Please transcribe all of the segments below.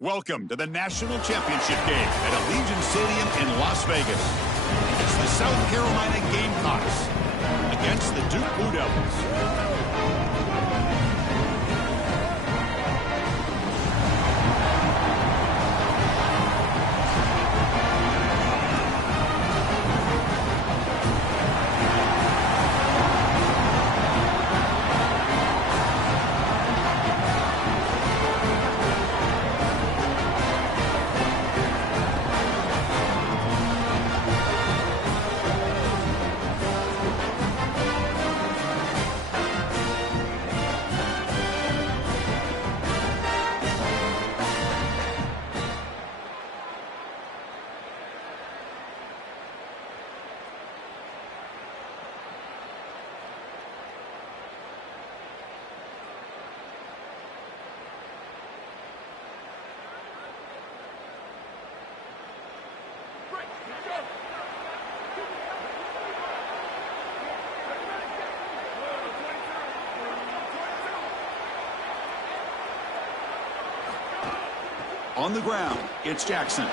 Welcome to the National Championship game at Allegiant Stadium in Las Vegas. It's the South Carolina Gamecocks against the Duke Blue Devils. On the ground, it's Jackson.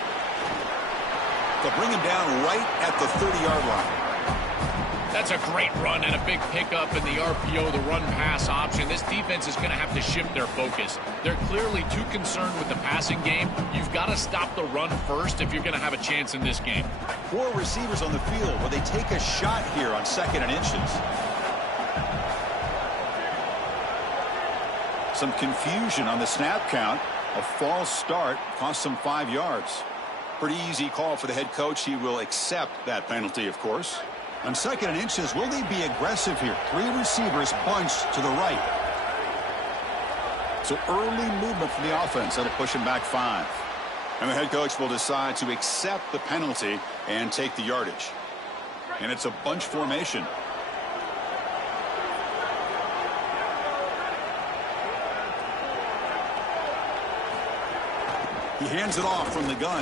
They'll bring him down right at the 30-yard line. That's a great run and a big pickup in the RPO, the run-pass option. This defense is going to have to shift their focus. They're clearly too concerned with the passing game. You've got to stop the run first if you're going to have a chance in this game. 4 receivers on the field where they take a shot here on 2nd and inches. Some confusion on the snap count. A false start cost them 5 yards. Pretty easy call for the head coach. He will accept that penalty, of course. On 2nd and inches, will they be aggressive here? 3 receivers bunched to the right. So early movement from the offense. That'll push him back 5. And the head coach will decide to accept the penalty and take the yardage. And it's a bunch formation. He hands it off from the gun.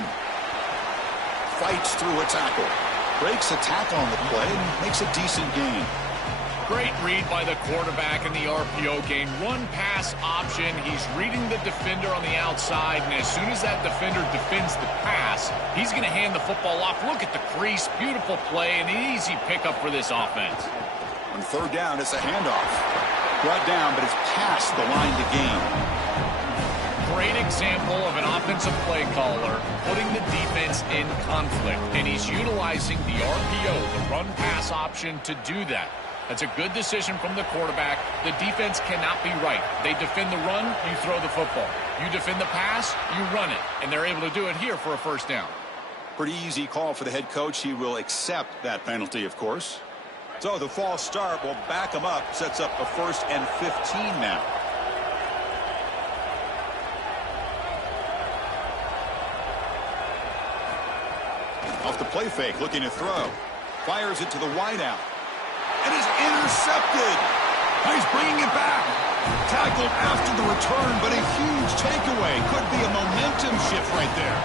Fights through a tackle. Breaks a tackle on the play and makes a decent gain. Great read by the quarterback in the RPO game. Run pass option. He's reading the defender on the outside, and as soon as that defender defends the pass, he's going to hand the football off. Look at the crease. Beautiful play and an easy pickup for this offense. On 3rd down, it's a handoff. Brought down, but it's past the line to gain. Great example of an offensive play caller putting the defense in conflict, and he's utilizing the RPO, the run-pass option, to do that. That's a good decision from the quarterback. The defense cannot be right. They defend the run, you throw the football. You defend the pass, you run it, and they're able to do it here for a 1st down. Pretty easy call for the head coach. He will accept that penalty, of course. So the false start will back him up, sets up a 1st and 15 now. Off the play fake, looking to throw. Fires it to the wideout. And is intercepted. He's bringing it back. Tackled after the return, but a huge takeaway. Could be a momentum shift right there.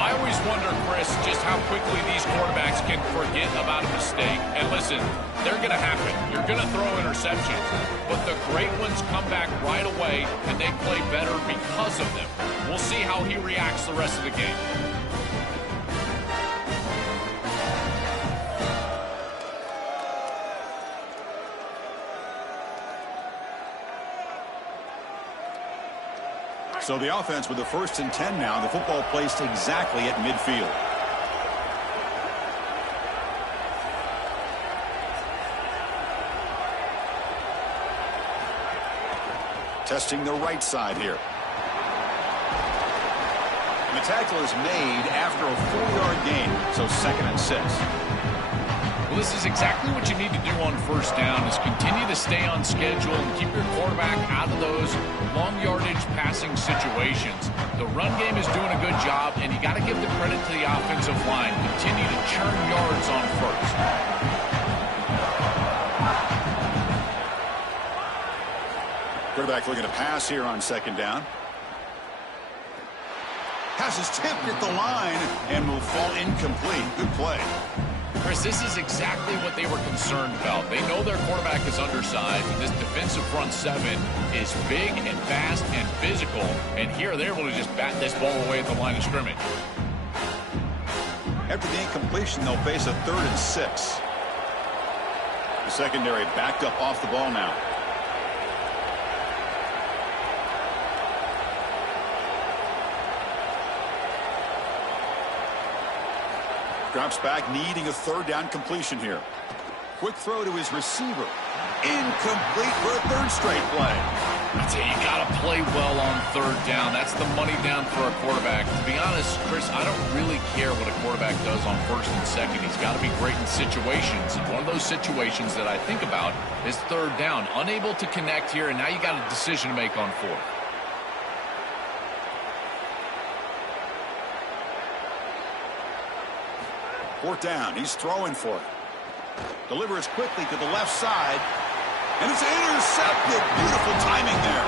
I always wonder, Chris, just how quickly these quarterbacks can forget about a mistake. And listen, they're going to happen. You're going to throw interceptions. But the great ones come back right away, and they play better because of them. We'll see how he reacts the rest of the game. So the offense with the 1st and 10 now. The football placed exactly at midfield. Testing the right side here. And the tackle is made after a 4-yard gain. So 2nd and 6. Well, this is exactly what you need to do on 1st down, is continue to stay on schedule and keep your quarterback out of those long yardage passing situations. The run game is doing a good job, and you got to give the credit to the offensive line. Continue to churn yards on 1st. Quarterback looking to pass here on 2nd down. Pass is tipped at the line and will fall incomplete. Good play. Chris, this is exactly what they were concerned about. They know their quarterback is undersized, and this defensive front seven is big and fast and physical. And here they're able to just bat this ball away at the line of scrimmage. After the incompletion, they'll face a 3rd and 6. The secondary backed up off the ball now. Drops back, needing a 3rd down completion here. Quick throw to his receiver. Incomplete for a 3rd straight play. I tell you, you got to play well on 3rd down. That's the money down for a quarterback. To be honest, Chris, I don't really care what a quarterback does on 1st and 2nd. He's got to be great in situations. And one of those situations that I think about is 3rd down. Unable to connect here, and now you got a decision to make on 4th. 4th down. He's throwing for it. Delivers quickly to the left side. And it's intercepted. Beautiful timing there.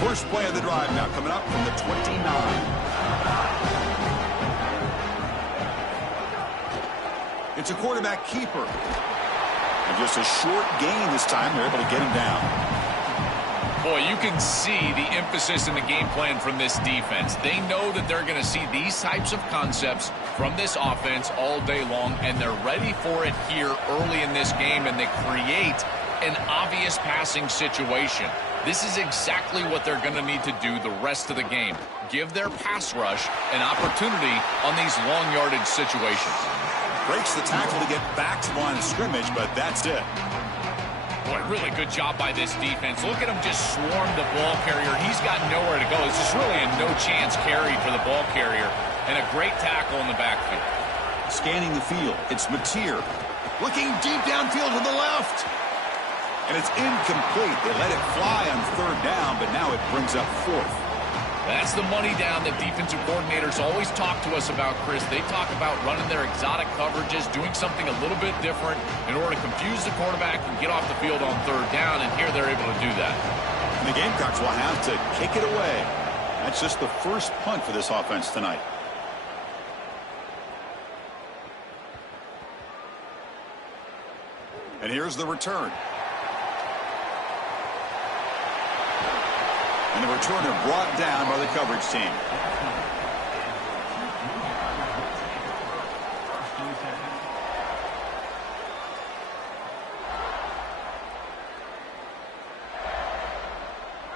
First play of the drive now coming up from the 29. It's a quarterback keeper. And just a short gain this time. They're able to get him down. Boy, you can see the emphasis in the game plan from this defense. They know that they're going to see these types of concepts from this offense all day long, and they're ready for it here early in this game, and they create an obvious passing situation. This is exactly what they're going to need to do the rest of the game. Give their pass rush an opportunity on these long yardage situations. Breaks the tackle to get back to the line of scrimmage, but that's it. Boy, really good job by this defense. Look at him just swarm the ball carrier. He's got nowhere to go. It's just really a no-chance carry for the ball carrier, and a great tackle in the backfield. Scanning the field, it's Mateer. Looking deep downfield to the left. And it's incomplete. They let it fly on 3rd down, but now it brings up 4th. That's the money down that defensive coordinators always talk to us about, Chris. They talk about running their exotic coverages, doing something a little bit different in order to confuse the quarterback and get off the field on 3rd down, and here they're able to do that. And the Gamecocks will have to kick it away. That's just the first punt for this offense tonight. And here's the return. And the returner brought down by the coverage team.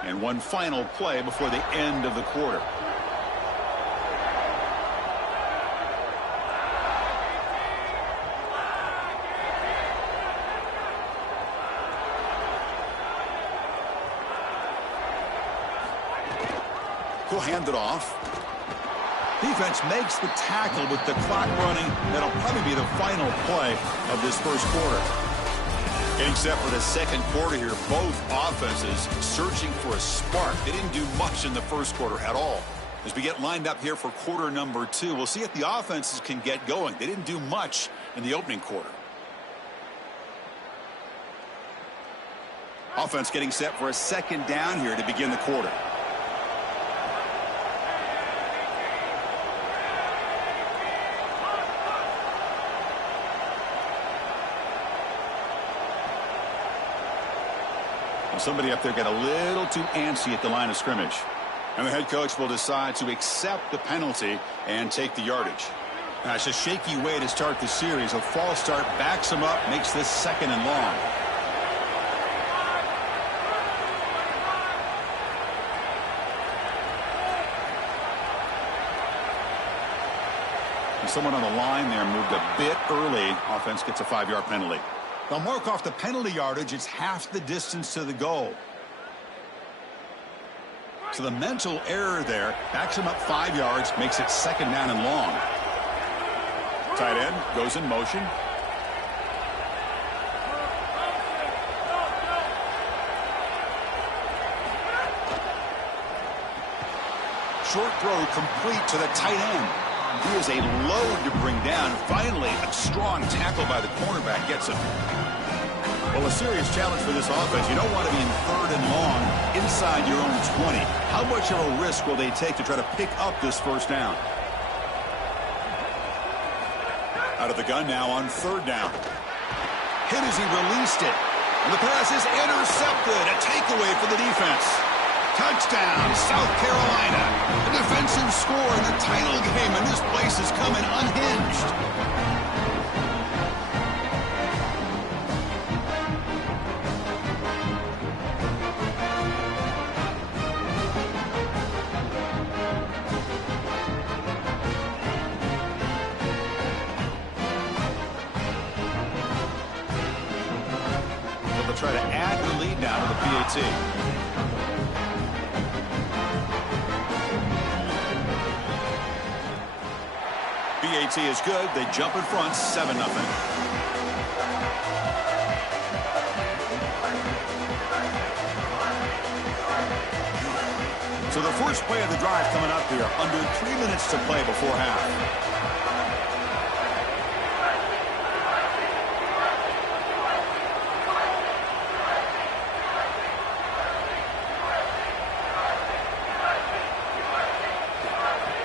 And one final play before the end of the quarter. He'll hand it off. Defense makes the tackle with the clock running. That'll probably be the final play of this first quarter. Getting set for the second quarter here. Both offenses searching for a spark. They didn't do much in the first quarter at all. As we get lined up here for quarter number 2, we'll see if the offenses can get going. They didn't do much in the opening quarter. Offense getting set for a second down here to begin the quarter. Somebody up there got a little too antsy at the line of scrimmage. And the head coach will decide to accept the penalty and take the yardage. Now, it's a shaky way to start the series. A false start backs him up, makes this 2nd and long. And someone on the line there moved a bit early. Offense gets a 5-yard penalty. They'll mark off the penalty yardage. It's half the distance to the goal. So the mental error there backs him up 5 yards, makes it 2nd down and long. Tight end goes in motion. short throw complete to the tight end. He is a load to bring down. Finally, a strong tackle by the cornerback gets him. Well, a serious challenge for this offense. You don't want to be in 3rd and long inside your own 20. How much of a risk will they take to try to pick up this first down? Out of the gun now on 3rd down. Hit as he released it. And the pass is intercepted. A takeaway for the defense. Touchdown, South Carolina. A defensive score in the title game, and this place is coming unhinged. Try to add the lead now to the PAT. PAT is good. They jump in front, 7-0. So the first play of the drive coming up here. Under 3 minutes to play before half.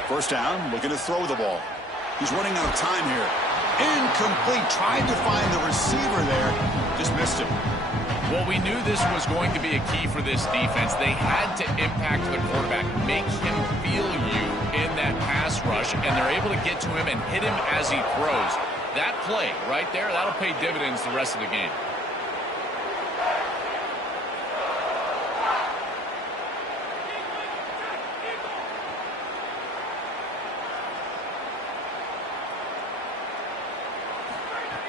First down, looking to throw the ball. He's running out of time here. Incomplete. Tried to find the receiver there. Just missed him. Well, we knew this was going to be a key for this defense. They had to impact the quarterback, make him feel you in that pass rush, and they're able to get to him and hit him as he throws. That play right there, that'll pay dividends the rest of the game.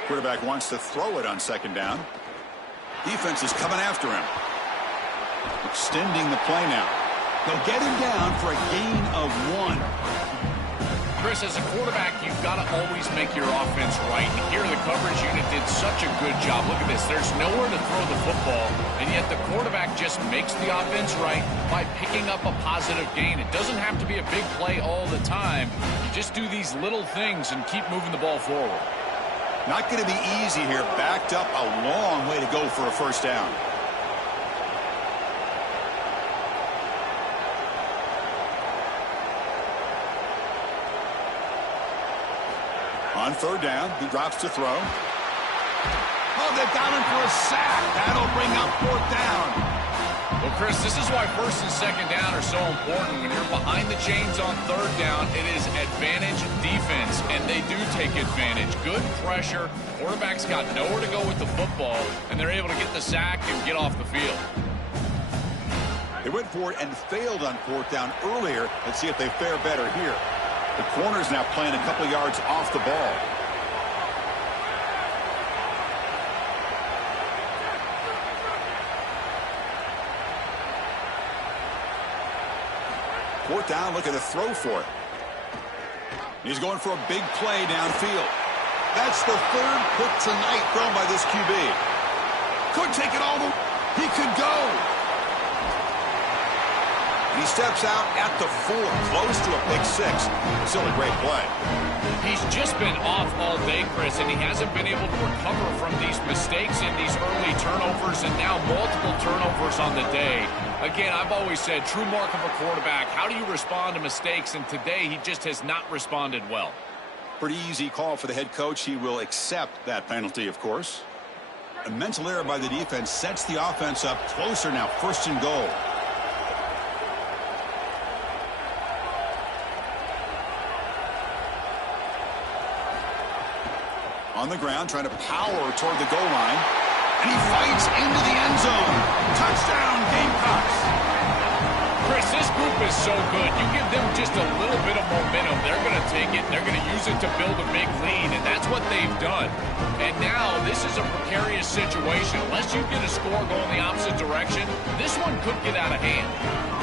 Quarterback wants to throw it on 2nd down. Defense is coming after him. Extending the play now. They'll get him down for a gain of 1. Chris, as a quarterback, you've got to always make your offense right. And here the coverage unit did such a good job. Look at this. There's nowhere to throw the football, and yet the quarterback just makes the offense right by picking up a positive gain. It doesn't have to be a big play all the time. You just do these little things and keep moving the ball forward. Not going to be easy here. Backed up a long way to go for a first down. On 3rd down, he drops to throw. Oh, they've got him for a sack. That'll bring up 4th down. Well, Chris, this is why 1st and 2nd down are so important. When you're behind the chains on 3rd down, it is advantage defense, and they do take advantage. Good pressure. Quarterback's got nowhere to go with the football, and they're able to get the sack and get off the field. They went for it and failed on 4th down earlier. Let's see if they fare better here. The corner's now playing a couple yards off the ball. Fourth down, looking to throw for it. He's going for a big play downfield. That's the 3rd pick tonight thrown by this QB. Could take it all the way. He could go. He steps out at the 4, close to a pick 6. Still a great play. He's just been off all day, Chris, and he hasn't been able to recover from these mistakes in these early turnovers and now multiple turnovers on the day. Again, I've always said, true mark of a quarterback, how do you respond to mistakes? And today, he just has not responded well. Pretty easy call for the head coach. He will accept that penalty, of course. A mental error by the defense sets the offense up closer now, 1st and goal. On the ground, trying to power toward the goal line. And he fights into the end zone. Touchdown, Gamecocks. Chris, this group is so good. You give them just a little bit of momentum, they're going to take it. They're going to use it to build a big lead, and that's what they've done. And now this is a precarious situation. Unless you get a score going the opposite direction, this one could get out of hand.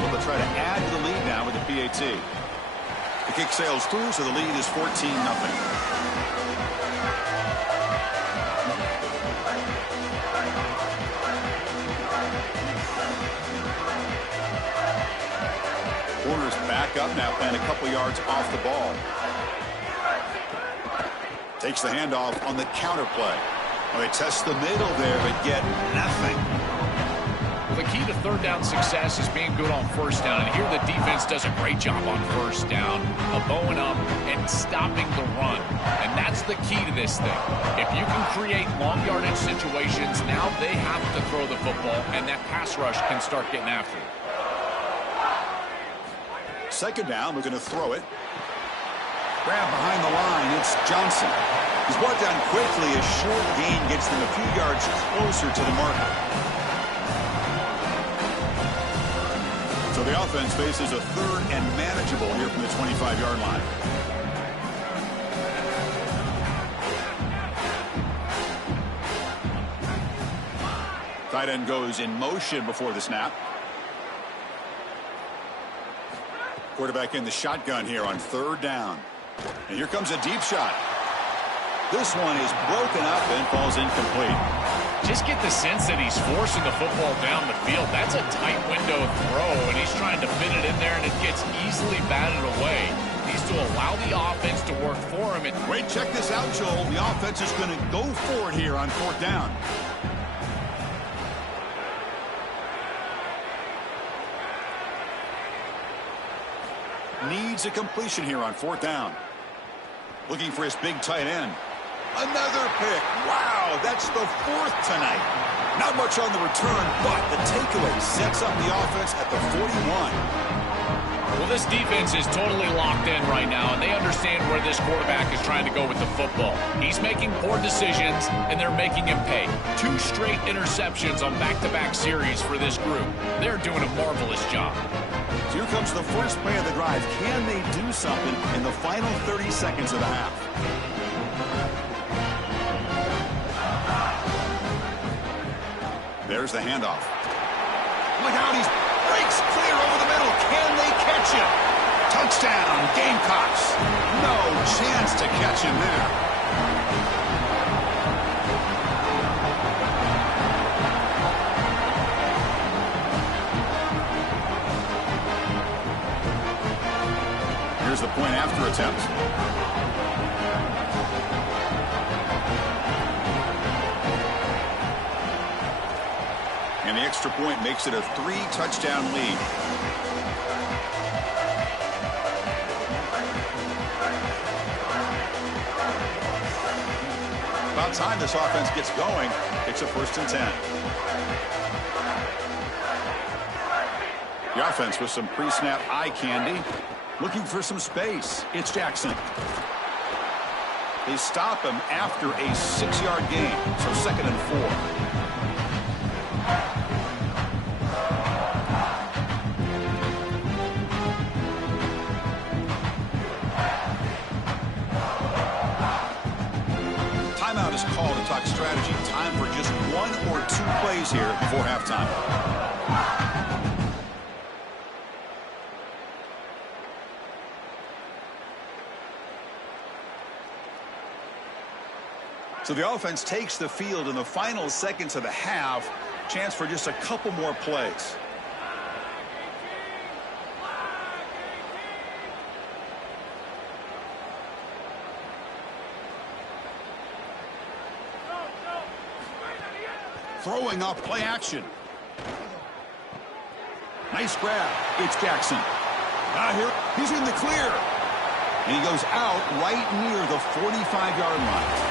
Well, they'll try to add to the lead now with the PAT. The kick sails through, so the lead is 14-0. Corners back back up now, playing a couple yards off the ball. Takes the handoff on the counter play. Well, they test the middle there, but get nothing. Well, the key to third down success is being good on first down. And here the defense does a great job on first down of bowing up and stopping the run. And that's the key to this thing. If you can create long yardage situations, now they have to throw the football, and that pass rush can start getting after it. Second down, we're going to throw it. Grab behind the line, it's Johnson. He's brought down quickly. A short gain gets them a few yards closer to the marker. So the offense faces a third and manageable here from the 25-yard line. Tight end goes in motion before the snap. Quarterback in the shotgun here on third down. And here comes a deep shot. This one is broken up and falls incomplete. Just get the sense that he's forcing the football down the field. That's a tight window throw, and he's trying to fit it in there, and it gets easily batted away. Needs to allow the offense to work for him. Wait, check this out, Joel. The offense is going to go for it here on fourth down. Needs a completion here on fourth down. Looking for his big tight end. Another pick. Wow, that's the fourth tonight. Not much on the return, but the takeaway sets up the offense at the 41. Well, this defense is totally locked in right now, and they understand where this quarterback is trying to go with the football. He's making poor decisions, and they're making him pay. 2 straight interceptions on back-to-back series for this group. They're doing a marvelous job. So here comes the first play of the drive. Can they do something in the final 30 seconds of the half? There's the handoff. Look out, he breaks clear over the middle. Can they catch him? Touchdown, Gamecocks. No chance to catch him there. Here's the point after attempt. And the extra point makes it a 3-touchdown lead. About time this offense gets going. It's a 1st and 10. The offense with some pre-snap eye candy. Looking for some space. It's Jackson. They stop him after a 6-yard gain. So 2nd and 4. Timeout is called to talk strategy. Time for just 1 or 2 plays here before halftime. So the offense takes the field in the final seconds of the half. Chance for just a couple more plays. Throwing off play action. Nice grab. It's Jackson. Here, he's in the clear. And he goes out right near the 45-yard line.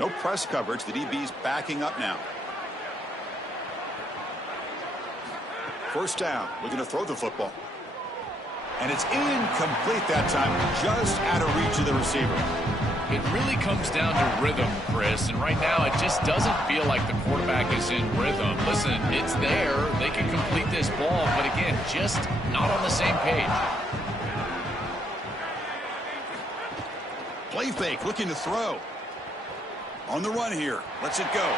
No press coverage. The DB's backing up now. First down. We're going to throw the football. And it's incomplete that time. Just out of reach of the receiver. It really comes down to rhythm, Chris. And right now, it just doesn't feel like the quarterback is in rhythm. Listen, it's there. They can complete this ball. But again, just not on the same page. Play fake. Looking to throw. On the run here. Lets it go.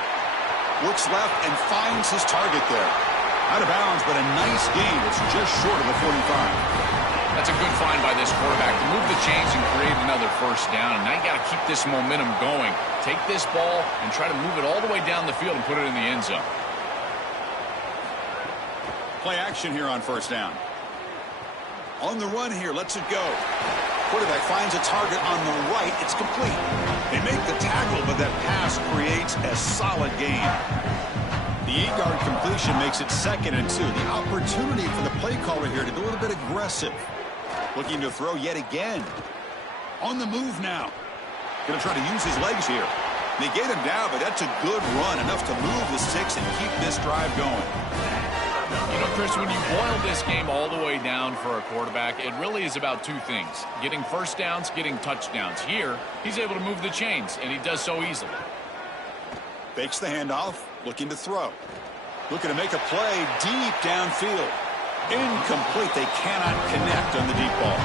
Looks left and finds his target there. Out of bounds, but a nice gain. It's just short of the 45. That's a good find by this quarterback to move the chains and create another first down. And now you got to keep this momentum going. Take this ball and try to move it all the way down the field and put it in the end zone. Play action here on first down. On the run here, lets it go. Quarterback finds a target on the right. It's complete. They make the tackle, but that pass creates a solid gain. The 8-yard completion makes it 2nd and 2. The opportunity for the play caller here to be a little bit aggressive. Looking to throw yet again. On the move now. Going to try to use his legs here. They get him down, but that's a good run. Enough to move the sticks and keep this drive going. You know, Chris, when you boil this game all the way down for a quarterback, it really is about two things. Getting first downs, getting touchdowns. Here, he's able to move the chains, and he does so easily. Fakes the handoff, looking to throw. Looking to make a play deep downfield. Incomplete. They cannot connect on the deep ball.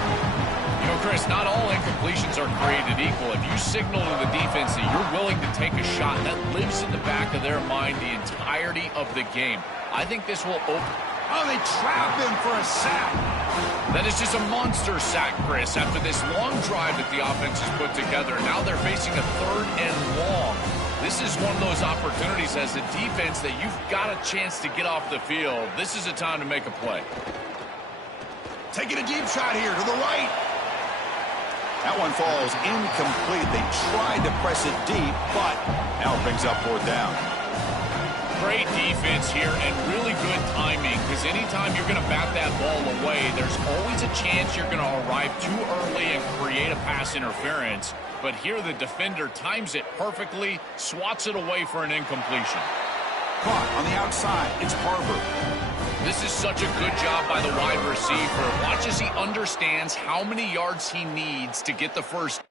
You know, Chris, not all incompletions are created equal. If you signal to the defense that you're willing to take a shot, that lives in the back of their mind the entirety of the game. I think this will open. Oh, they trap him for a sack. That is just a monster sack, Chris. After this long drive that the offense has put together, now they're facing a 3rd and long. This is one of those opportunities as a defense that you've got a chance to get off the field. This is a time to make a play. Taking a deep shot here to the right. That one falls incomplete. They tried to press it deep, but now it brings up 4th down. Great defense here and really good timing, because anytime you're going to bat that ball away, there's always a chance you're going to arrive too early and create a pass interference. But here the defender times it perfectly, swats it away for an incompletion. Caught on the outside. It's Harbor. This is such a good job by the wide receiver. Watch as he understands how many yards he needs to get the first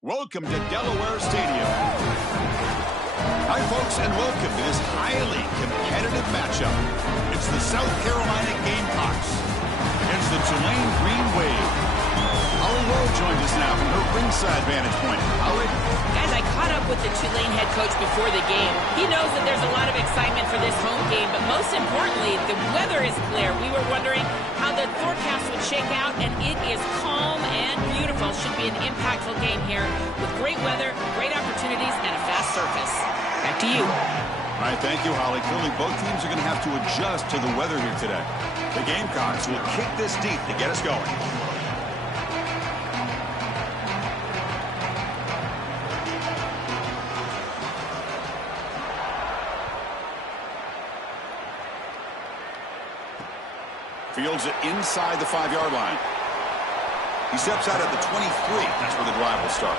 Welcome to Delaware Stadium. Hi, folks, and welcome to this highly competitive matchup. It's the South Carolina Gamecocks against the Tulane Green Wave. Holly Rowe joins us now from her ringside vantage point. Holly? Guys, I caught up with the Tulane head coach before the game. He knows that there's a lot of excitement for this home game, but most importantly, the weather is clear. We were wondering how the forecast would shake out, and it is calm and beautiful. Should be an impactful game here with great weather, great opportunities, and a fast surface. Back to you. All right, thank you, Holly. Clearly, both teams are going to have to adjust to the weather here today. The Gamecocks will kick this deep to get us going. Fields it inside the 5-yard line. He steps out at the 23. That's where the drive will start.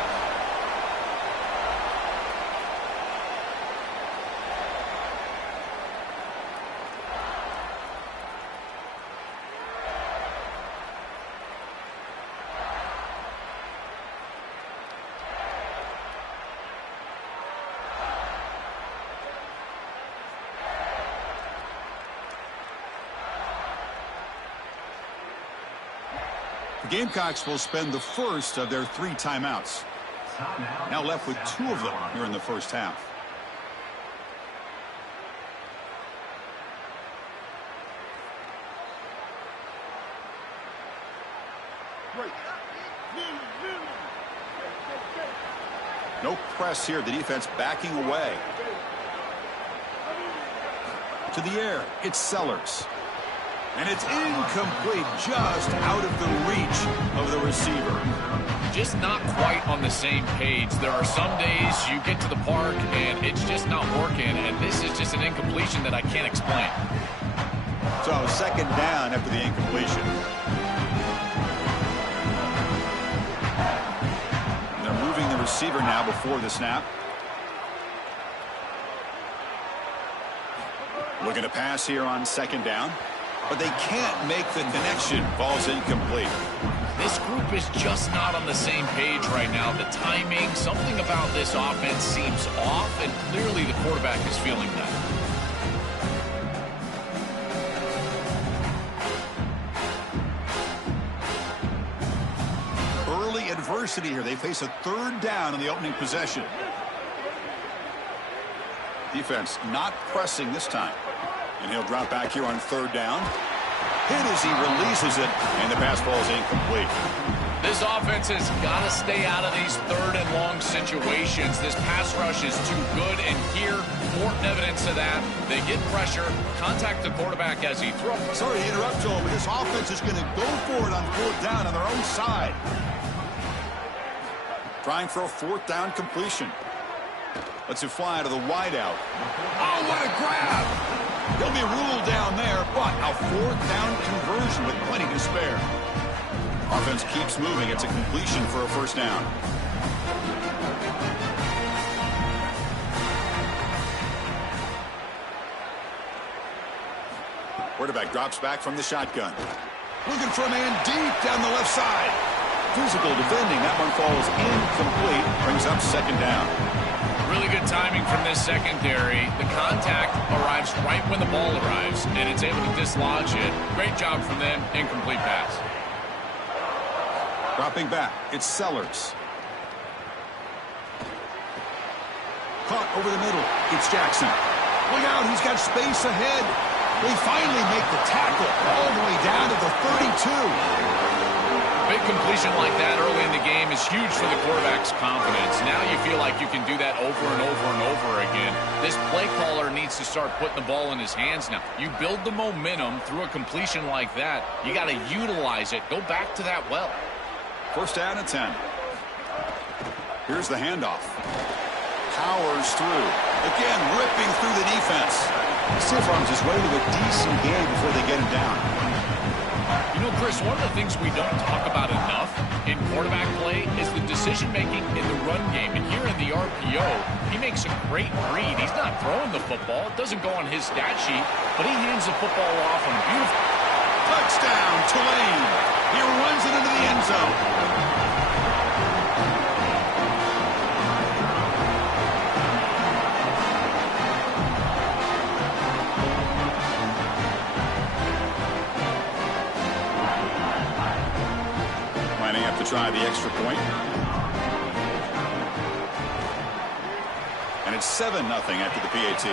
The Gamecocks will spend the first of their 3 timeouts. Now left with 2 of them here in the first half. No press here. The defense backing away. To the air, it's Sellers. And it's incomplete, just out of the reach of the receiver. Just not quite on the same page. There are some days you get to the park and it's just not working, and this is just an incompletion that I can't explain. So, 2nd down after the incompletion. And they're moving the receiver now before the snap. Looking to pass here on 2nd down. But they can't make the connection. Ball's incomplete. This group is just not on the same page right now. The timing, something about this offense seems off, and clearly the quarterback is feeling that. Early adversity here. They face a 3rd down in the opening possession. Defense not pressing this time. And he'll drop back here on 3rd down. Hit as he releases it, and the pass ball is incomplete. This offense has got to stay out of these 3rd and long situations. This pass rush is too good, and here, more evidence of that. They get pressure, contact the quarterback as he throws. Sorry to interrupt, Joel, but this offense is going to go for it on 4th down on their own side. Trying for a 4th down completion. Lets it fly to the wideout. Oh, what a grab! He'll be ruled down there, but a 4th down conversion with plenty to spare. Offense keeps moving. It's a completion for a 1st down. Quarterback drops back from the shotgun. Looking for a man deep down the left side. Physical defending. That one falls incomplete. Brings up 2nd down. Really good timing from this secondary. The contact arrives right when the ball arrives, and it's able to dislodge it. Great job from them. Incomplete pass. Dropping back, it's Sellers. Caught over the middle, it's Jackson. Look out, he's got space ahead. They finally make the tackle all the way down to the 32. Big completion like that early in the game is huge for the quarterback's confidence. Now you feel like you can do that over and over and over again. This play caller needs to start putting the ball in his hands now. You build the momentum through a completion like that. You got to utilize it. Go back to that well. 1st down and 10. Here's the handoff. Powers through. Again, ripping through the defense. Stiff arms his way to a decent game before they get him down. You know, Chris, one of the things we don't talk about enough in quarterback play is the decision-making in the run game. And here in the RPO, he makes a great read. He's not throwing the football. It doesn't go on his stat sheet, but he hands the football off on a beautiful. Touchdown, Tulane. He runs it into the end zone. to try the extra point. And it's 7-0 after the PAT.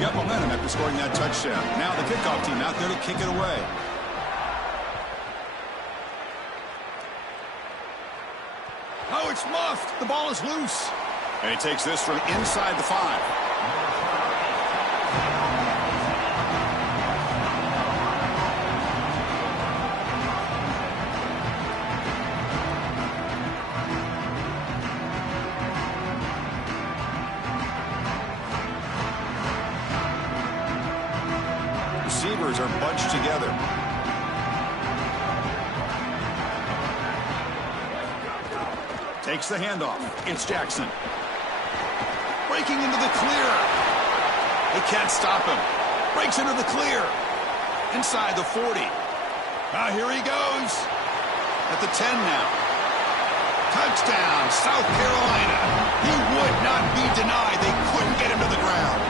Got momentum after scoring that touchdown. Now the kickoff team out there to kick it away. Oh, it's muffed. The ball is loose. And he takes this from inside the 5. Receivers are bunched together. Takes the handoff. It's Jackson. Breaking into the clear. They can't stop him. Breaks into the clear. Inside the 40. Here he goes. At the 10 now. Touchdown, South Carolina. He would not be denied. They couldn't get him to the ground.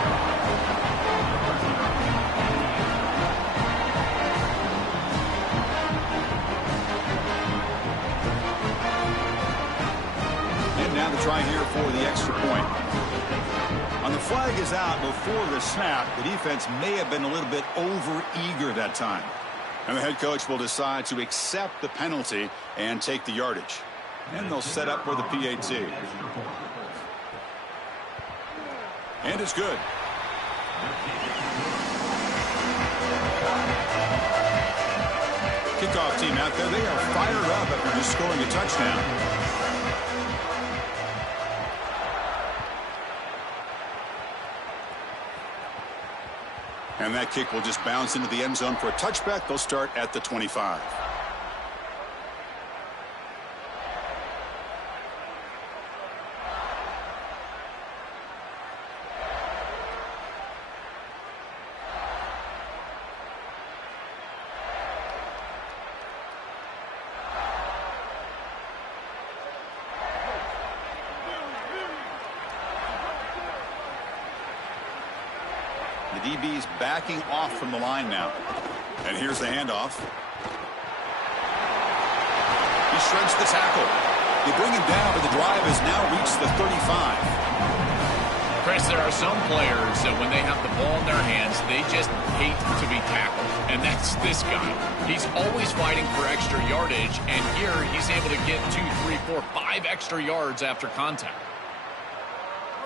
Now the try here for the extra point. On the flag is out before the snap. The defense may have been a little bit over-eager that time. And the head coach will decide to accept the penalty and take the yardage. And they'll set up for the PAT. And it's good. Kickoff team out there. They are fired up after just scoring a touchdown. And that kick will just bounce into the end zone for a touchback. They'll start at the 25. The DB's backing off from the line now. And here's the handoff. He shreds the tackle. They bring him down, but the drive has now reached the 35. Chris, there are some players that when they have the ball in their hands, they just hate to be tackled. And that's this guy. He's always fighting for extra yardage, and here he's able to get 2, 3, 4, 5 extra yards after contact.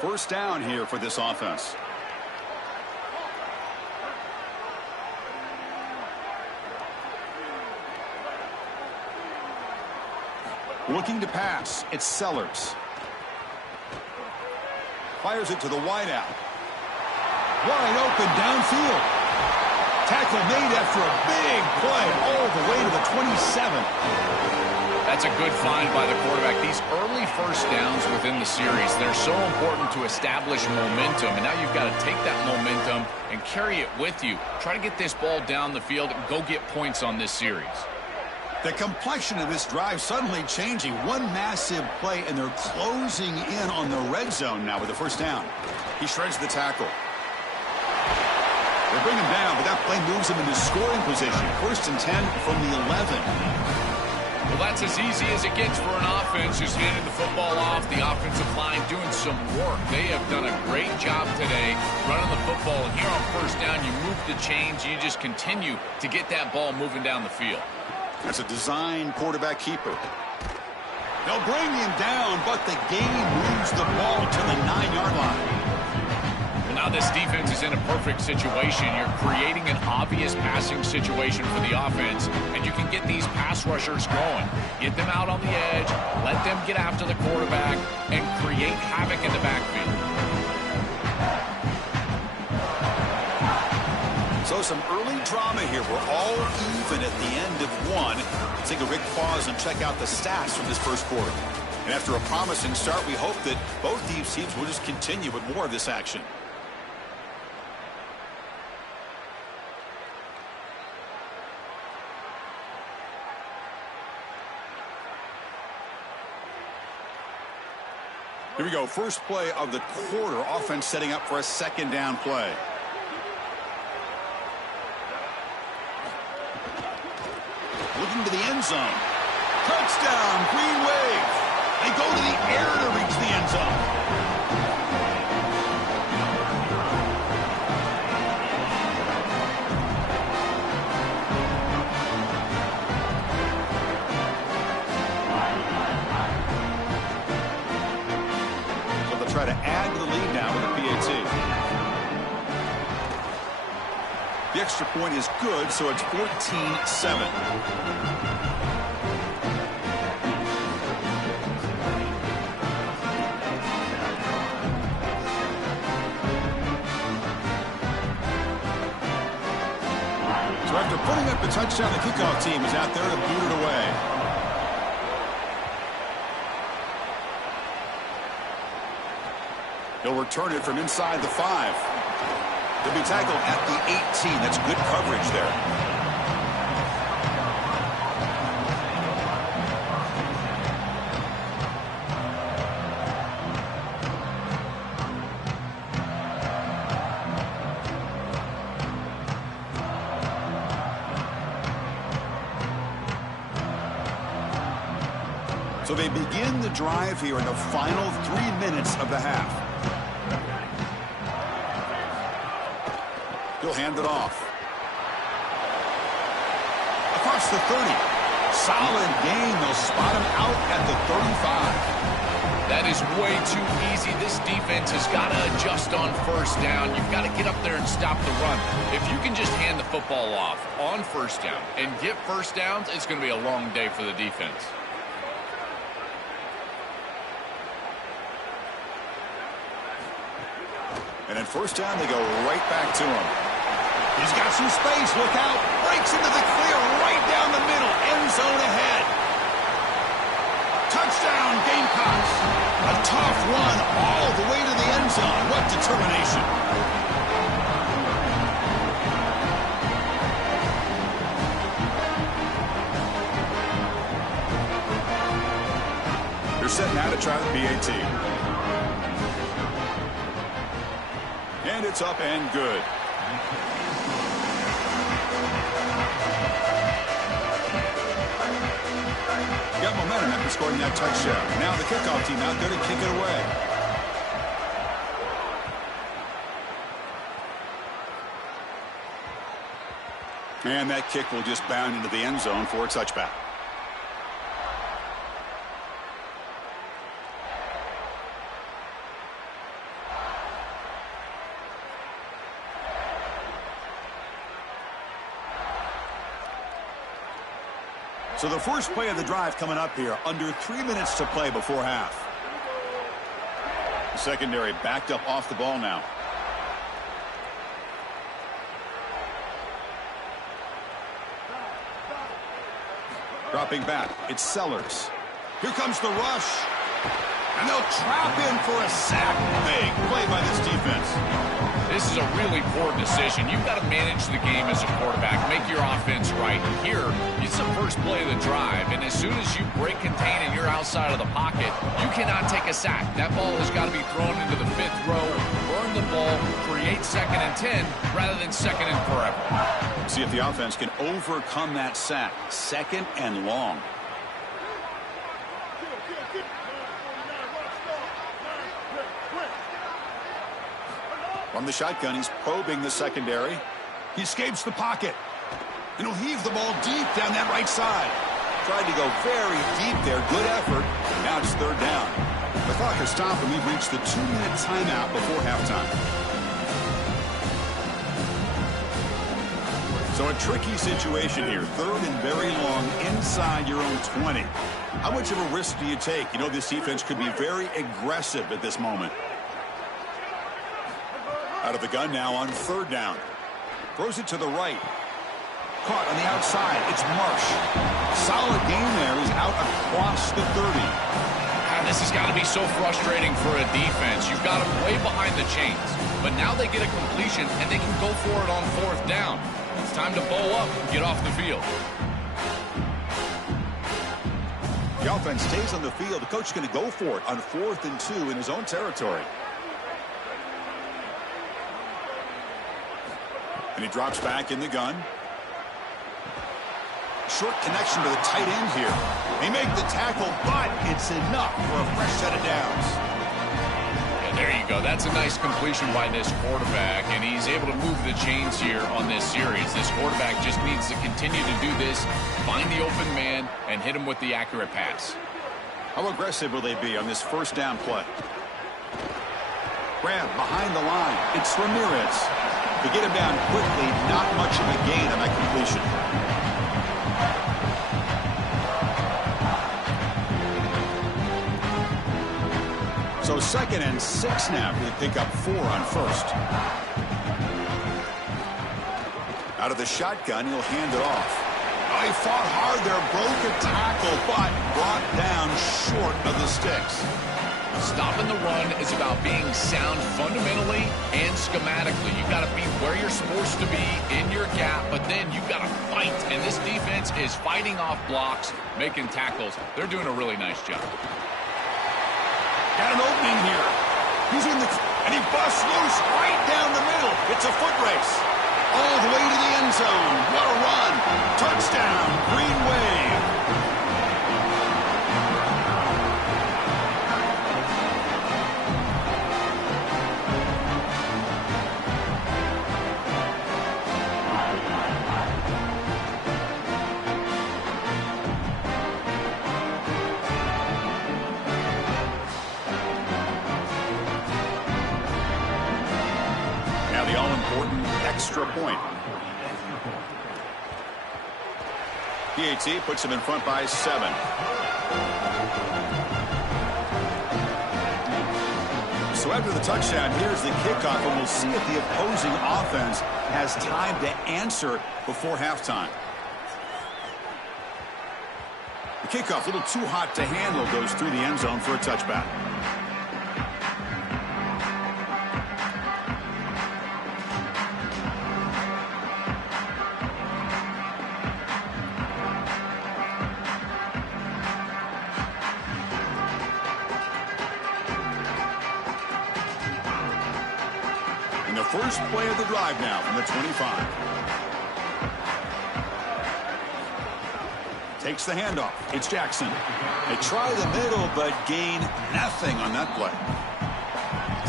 First down here for this offense. Looking to pass. It's Sellers. Fires it to the wideout. Wide open downfield. Tackle made after a big play all the way to the 27. That's a good find by the quarterback. These early first downs within the series, they're so important to establish momentum. And now you've got to take that momentum and carry it with you. Try to get this ball down the field and go get points on this series. The complexion of this drive suddenly changing. One massive play, and they're closing in on the red zone now with the first down. He shreds the tackle. They bring him down, but that play moves him into scoring position. 1st and 10 from the 11. Well, that's as easy as it gets for an offense. Just handing the football off. The offensive line doing some work. They have done a great job today running the football. And here on first down, you move the chains. You just continue to get that ball moving down the field. That's a design quarterback keeper. They'll bring him down, but the game moves the ball to the 9-yard line. Well, now this defense is in a perfect situation. You're creating an obvious passing situation for the offense, and you can get these pass rushers going. Get them out on the edge, let them get after the quarterback, and create havoc in the backfield. So some early drama here. We're all even at the end of one. Let's take a quick pause and check out the stats from this first quarter. And after a promising start, we hope that both these teams will just continue with more of this action. Here we go. First play of the quarter. Offense setting up for a 2nd down play. heading to the end zone. Touchdown, Green Wave. They go to the air to reach the end zone. Try to add to the lead now with a PAT. The extra point is good, so it's 14-7. So after putting up the touchdown, the kickoff team is out there to boot it away. He'll return it from inside the 5. He'll be tackled at the 18. That's good coverage there. So they begin the drive here in the final 3 minutes of the half. He'll hand it off. Across the 30. Solid gain. They'll spot him out at the 35. That is way too easy. This defense has got to adjust on first down. You've got to get up there and stop the run. If you can just hand the football off on first down and get first downs, it's going to be a long day for the defense. And at first down, they go right back to him. He's got some space. Look out. Breaks into the clear right down the middle. End zone ahead. Touchdown, Gamecocks. A tough run all the way to the end zone. What determination. They're set now to try the PAT. And it's up and good. Got momentum after scoring that touchdown. Now the kickoff team out there to kick it away. And that kick will just bound into the end zone for a touchback. So the first play of the drive coming up here, under 3 minutes to play before half. The secondary backed up off the ball now. Dropping back, it's Sellers. Here comes the rush. And they'll trap in for a sack. Big play by this defense. This is a really poor decision. You've got to manage the game as a quarterback, make your offense right. Here, it's the first play of the drive, and as soon as you break contain and you're outside of the pocket, you cannot take a sack. That ball has got to be thrown into the 5th row, burn the ball, create 2nd and 10 rather than 2nd and forever. See if the offense can overcome that sack. 2nd and long. From the shotgun, he's probing the secondary. He escapes the pocket. And he'll heave the ball deep down that right side. Tried to go very deep there. Good effort. And now it's 3rd down. The clock has stopped, and we've reached the 2-minute timeout before halftime. So a tricky situation here. 3rd and very long inside your own 20. How much of a risk do you take? You know, this defense could be very aggressive at this moment. Out of the gun now on 3rd down. Throws it to the right. Caught on the outside. It's Marsh. Solid game there. He's out across the 30. This has got to be so frustrating for a defense. You've got them way behind the chains. But now they get a completion, and they can go for it on 4th down. It's time to bow up and get off the field. The offense stays on the field. The coach is going to go for it on 4th and 2 in his own territory. And he drops back in the gun. Short connection to the tight end here. They make the tackle, but it's enough for a fresh set of downs. Yeah, there you go. That's a nice completion by this quarterback, and he's able to move the chains here on this series. This quarterback just needs to continue to do this, find the open man, and hit him with the accurate pass. How aggressive will they be on this first down play? Grab behind the line. It's Ramirez. To get him down quickly, not much of a gain on that completion. So 2nd and 6 now. They pick up 4 on first. Out of the shotgun, he'll hand it off. Oh, he fought hard there, broke a tackle, but brought down short of the sticks. Stopping the run is about being sound fundamentally and schematically. You've got to be where you're supposed to be in your gap, but then you've got to fight. And this defense is fighting off blocks, making tackles. They're doing a really nice job. Got an opening here. He's in the... and he busts loose right down the middle. It's a foot race. All the way to the end zone. What a run. Touchdown, Green Wave. Extra point. PAT puts him in front by 7. So after the touchdown, here's the kickoff, and we'll see if the opposing offense has time to answer before halftime. The kickoff, a little too hot to handle, goes through the end zone for a touchback. First play of the drive now from the 25. Takes the handoff. It's Jackson. They try the middle, but gain nothing on that play.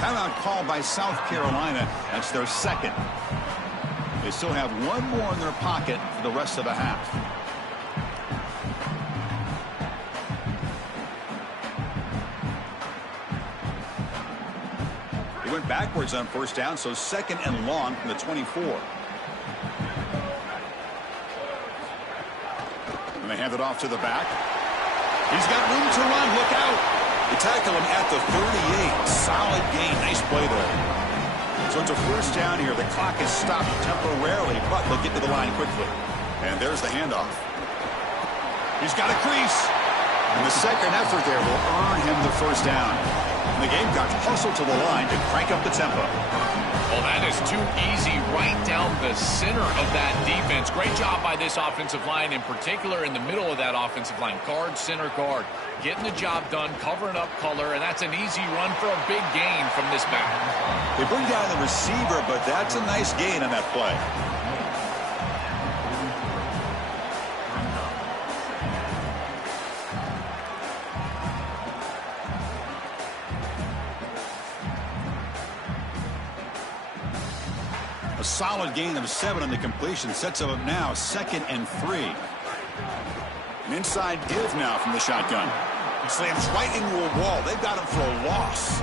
Timeout called by South Carolina. That's their 2nd. They still have 1 more in their pocket for the rest of the half. Went backwards on first down, so 2nd and long from the 24. And they hand it off to the back. He's got room to run. Look out. They tackle him at the 38. Solid gain. Nice play there. So it's a first down here. The clock is stopped temporarily, but they'll get to the line quickly. And there's the handoff. He's got a crease. And the second effort there will earn him the first down. And the Gamecocks hustle to the line to crank up the tempo. Well, that is too easy right down the center of that defense. Great job by this offensive line, in particular in the middle of that offensive line. Guard, center guard, getting the job done, covering up color, and that's an easy run for a big gain from this back. They bring down the receiver, but that's a nice gain on that play. A solid gain of 7 on the completion sets them up now 2nd and 3. An inside give now from the shotgun. Slams right into a wall. They've got him for a loss.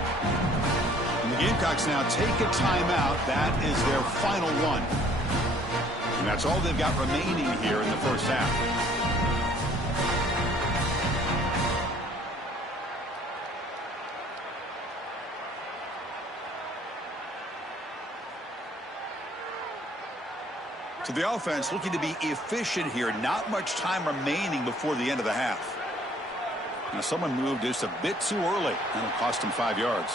And the Gamecocks now take a timeout. That is their final one. And that's all they've got remaining here in the first half. So the offense looking to be efficient here. Not much time remaining before the end of the half. Now someone moved just a bit too early, and it'll cost him 5 yards.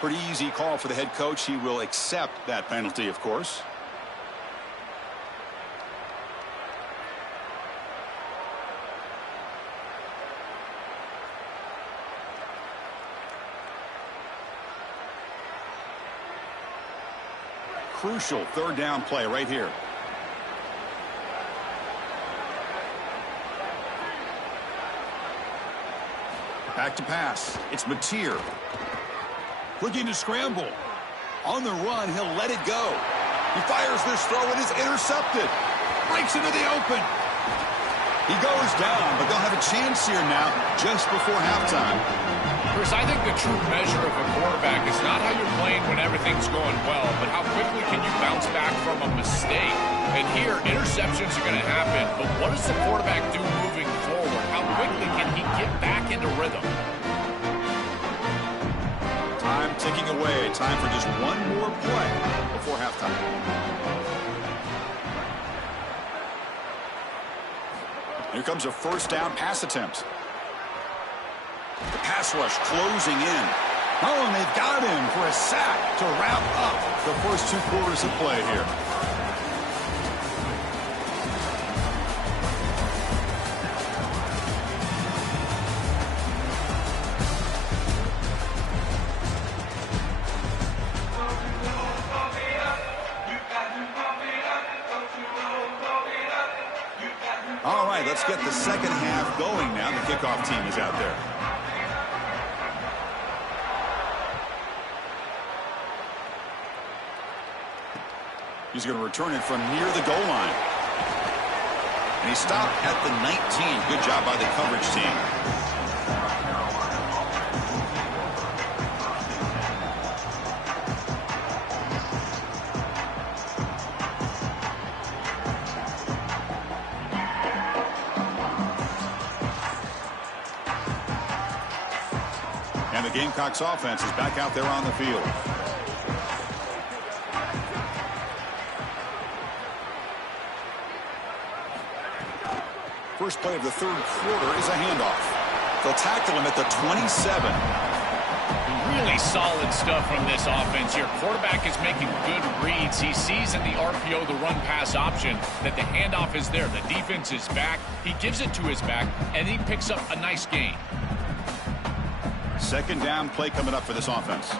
Pretty easy call for the head coach. He will accept that penalty, of course. Crucial 3rd down play right here. Back to pass. It's Mateer. Looking to scramble. On the run, he'll let it go. He fires this throw and is intercepted. Breaks into the open. He goes down, but they'll have a chance here now just before halftime. Chris, I think the true measure of a quarterback is not how you're playing when everything's going well, but how quickly can you bounce back from a mistake. And here, interceptions are going to happen, but what does the quarterback do moving forward? How quickly can he get back into rhythm? Time ticking away. Time for just one more play before halftime. Here comes a first down pass attempt. The pass rush closing in. Oh, and they've got him for a sack to wrap up the first 2 quarters of play here. All right, let's get the second half going now. The kickoff team is out there. He's going to return it from near the goal line. And he stopped at the 19. Good job by the coverage team. And the Gamecocks offense is back out there on the field. First play of the third quarter is a handoff. They'll tackle him at the 27. Really solid stuff from this offense here. Quarterback is making good reads. He sees in the RPO, the run-pass option, that the handoff is there. The defense is back. He gives it to his back, and he picks up a nice gain. Second down play coming up for this offense.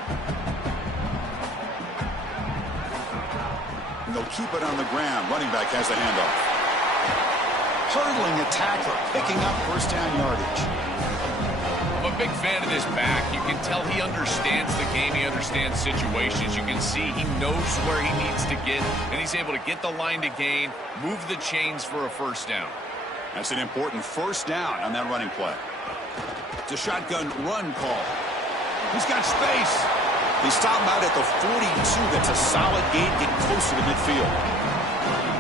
And they'll keep it on the ground. Running back has the handoff. Hurdling a tackler, picking up first down yardage. I'm a big fan of this back. You can tell he understands the game. He understands situations. You can see he knows where he needs to get, and he's able to get the line to gain, move the chains for a first down. That's an important first down on that running play. It's a shotgun run call. He's got space. They stop him out at the 42. That's a solid gain, get closer to midfield.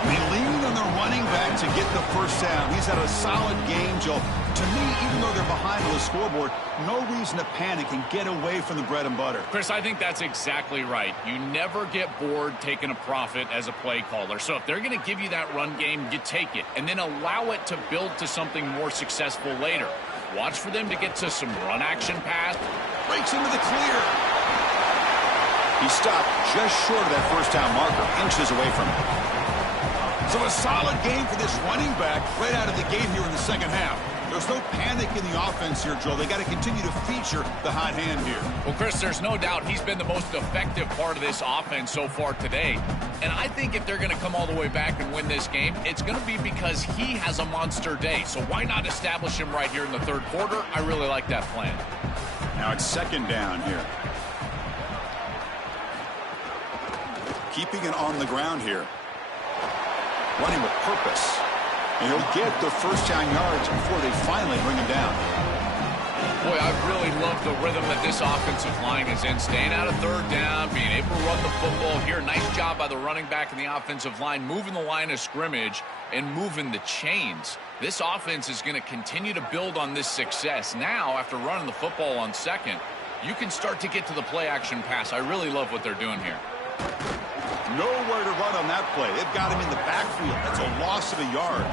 They lean on the running back to get the first down. He's had a solid game, Joe. To me, even though they're behind on the scoreboard, no reason to panic and get away from the bread and butter. Chris, I think that's exactly right. You never get bored taking a profit as a play caller. So if they're going to give you that run game, you take it. And then allow it to build to something more successful later. Watch for them to get to some run action pass. Breaks into the clear. He stopped just short of that first down marker, inches away from it. So a solid game for this running back right out of the gate here in the second half. There's no panic in the offense here, Joe. They got to continue to feature the hot hand here. Well, Chris, there's no doubt he's been the most effective part of this offense so far today. And I think if they're going to come all the way back and win this game, it's going to be because he has a monster day. So why not establish him right here in the third quarter? I really like that plan. Now it's second down here. Keeping it on the ground here. Running with purpose. And he'll get the first down yards before they finally bring him down. Boy, I really love the rhythm that this offensive line is in. Staying out of third down, being able to run the football here. Nice job by the running back and the offensive line, moving the line of scrimmage and moving the chains. This offense is going to continue to build on this success. Now, after running the football on second, you can start to get to the play-action pass. I really love what they're doing here. Nowhere to run on that play. They've got him in the backfield. That's a loss of a yard.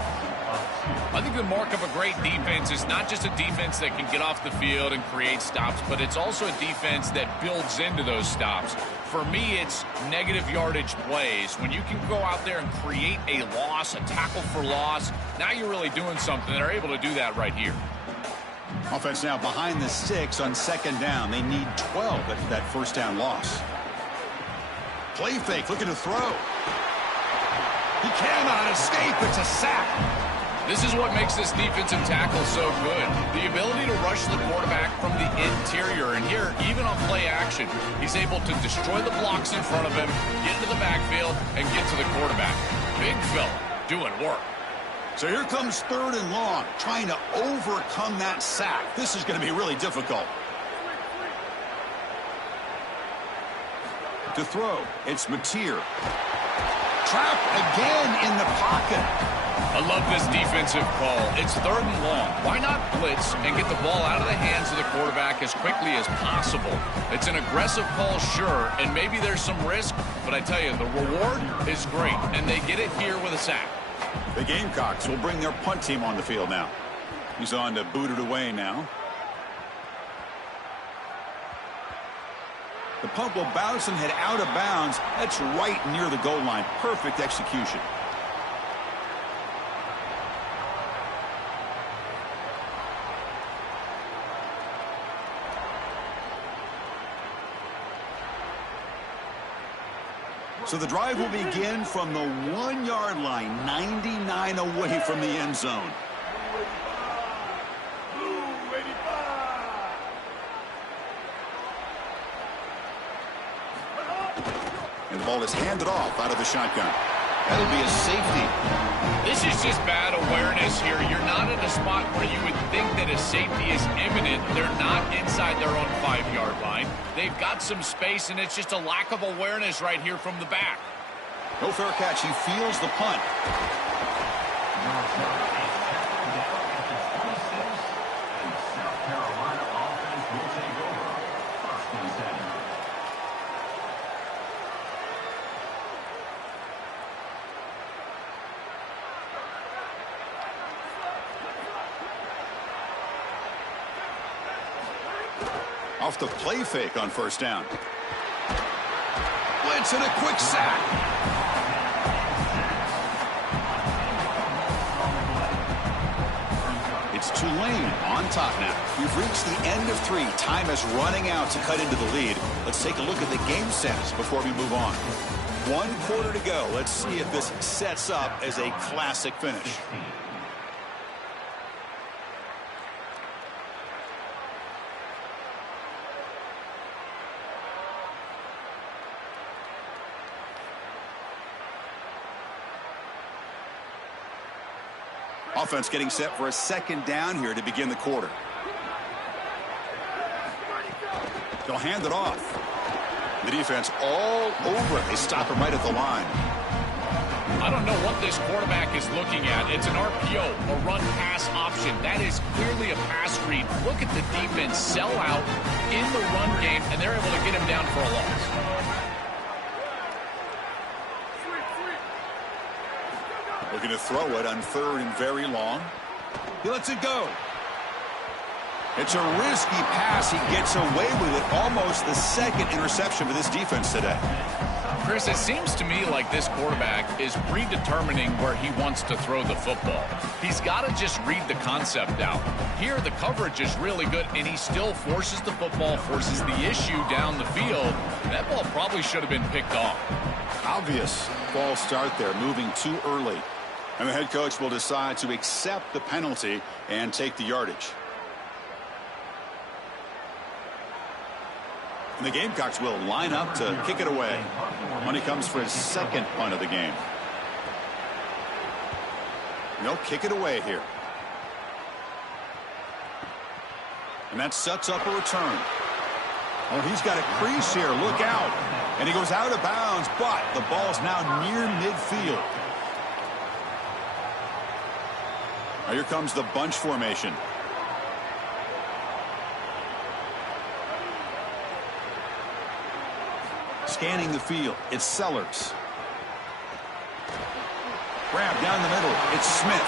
I think the mark of a great defense is not just a defense that can get off the field and create stops, but it's also a defense that builds into those stops. For me, it's negative yardage plays. When you can go out there and create a loss, a tackle for loss, now you're really doing something. They're able to do that right here. Offense now behind the 6 on second down. They need 12 after that first down loss. Play fake, looking to throw. He cannot escape. It's a sack. This is what makes this defensive tackle so good. The ability to rush the quarterback from the interior. And here, even on play action, he's able to destroy the blocks in front of him, get into the backfield, and get to the quarterback. Big fella doing work. So here comes 3rd and long, trying to overcome that sack. This is going to be really difficult. To throw, it's Mateer. Trapped again in the pocket. I love this defensive call. It's 3rd and long. Why not blitz and get the ball out of the hands of the quarterback as quickly as possible? It's an aggressive call, sure, and maybe there's some risk, but I tell you, the reward is great, and they get it here with a sack. The Gamecocks will bring their punt team on the field now. He's on to boot it away now. The punt will bounce and head out of bounds. That's right near the goal line. Perfect execution. So the drive will begin from the 1-yard line, 99 away from the end zone. And the ball is handed off out of the shotgun. That'll be a safety. This is just bad awareness here. You're not in a spot where you would think that a safety is imminent. They're not inside their own 5-yard line. They've got some space, and it's just a lack of awareness right here from the back. No fair catch. He feels the punt. Off the play fake on 1st down. Blitz and a quick sack. It's Tulane on top now. We've reached the end of 3. Time is running out to cut into the lead. Let's take a look at the game sets before we move on. 1 quarter to go. Let's see if this sets up as a classic finish. Offense getting set for a 2nd down here to begin the quarter. They'll hand it off. The defense all over it. They stop him right at the line. I don't know what this quarterback is looking at. It's an RPO, a run-pass option. That is clearly a pass read. Look at the defense sell out in the run game, and they're able to get him down for a loss. Looking to throw it on 3rd and very long. He lets it go. It's a risky pass. He gets away with it. Almost the 2nd interception for this defense today. Chris, it seems to me like this quarterback is predetermining where he wants to throw the football. He's got to just read the concept out. Here, the coverage is really good, and he still forces the football, forces the issue down the field. That ball probably should have been picked off. Obvious false start there, moving too early. And the head coach will decide to accept the penalty and take the yardage. And the Gamecocks will line up to kick it away when he comes for his 2nd punt of the game. And they'll kick it away here. And that sets up a return. Oh, he's got a crease here. Look out. And he goes out of bounds, but the ball's now near midfield. Now here comes the bunch formation. Scanning the field, it's Sellers. Grab down the middle, it's Smith.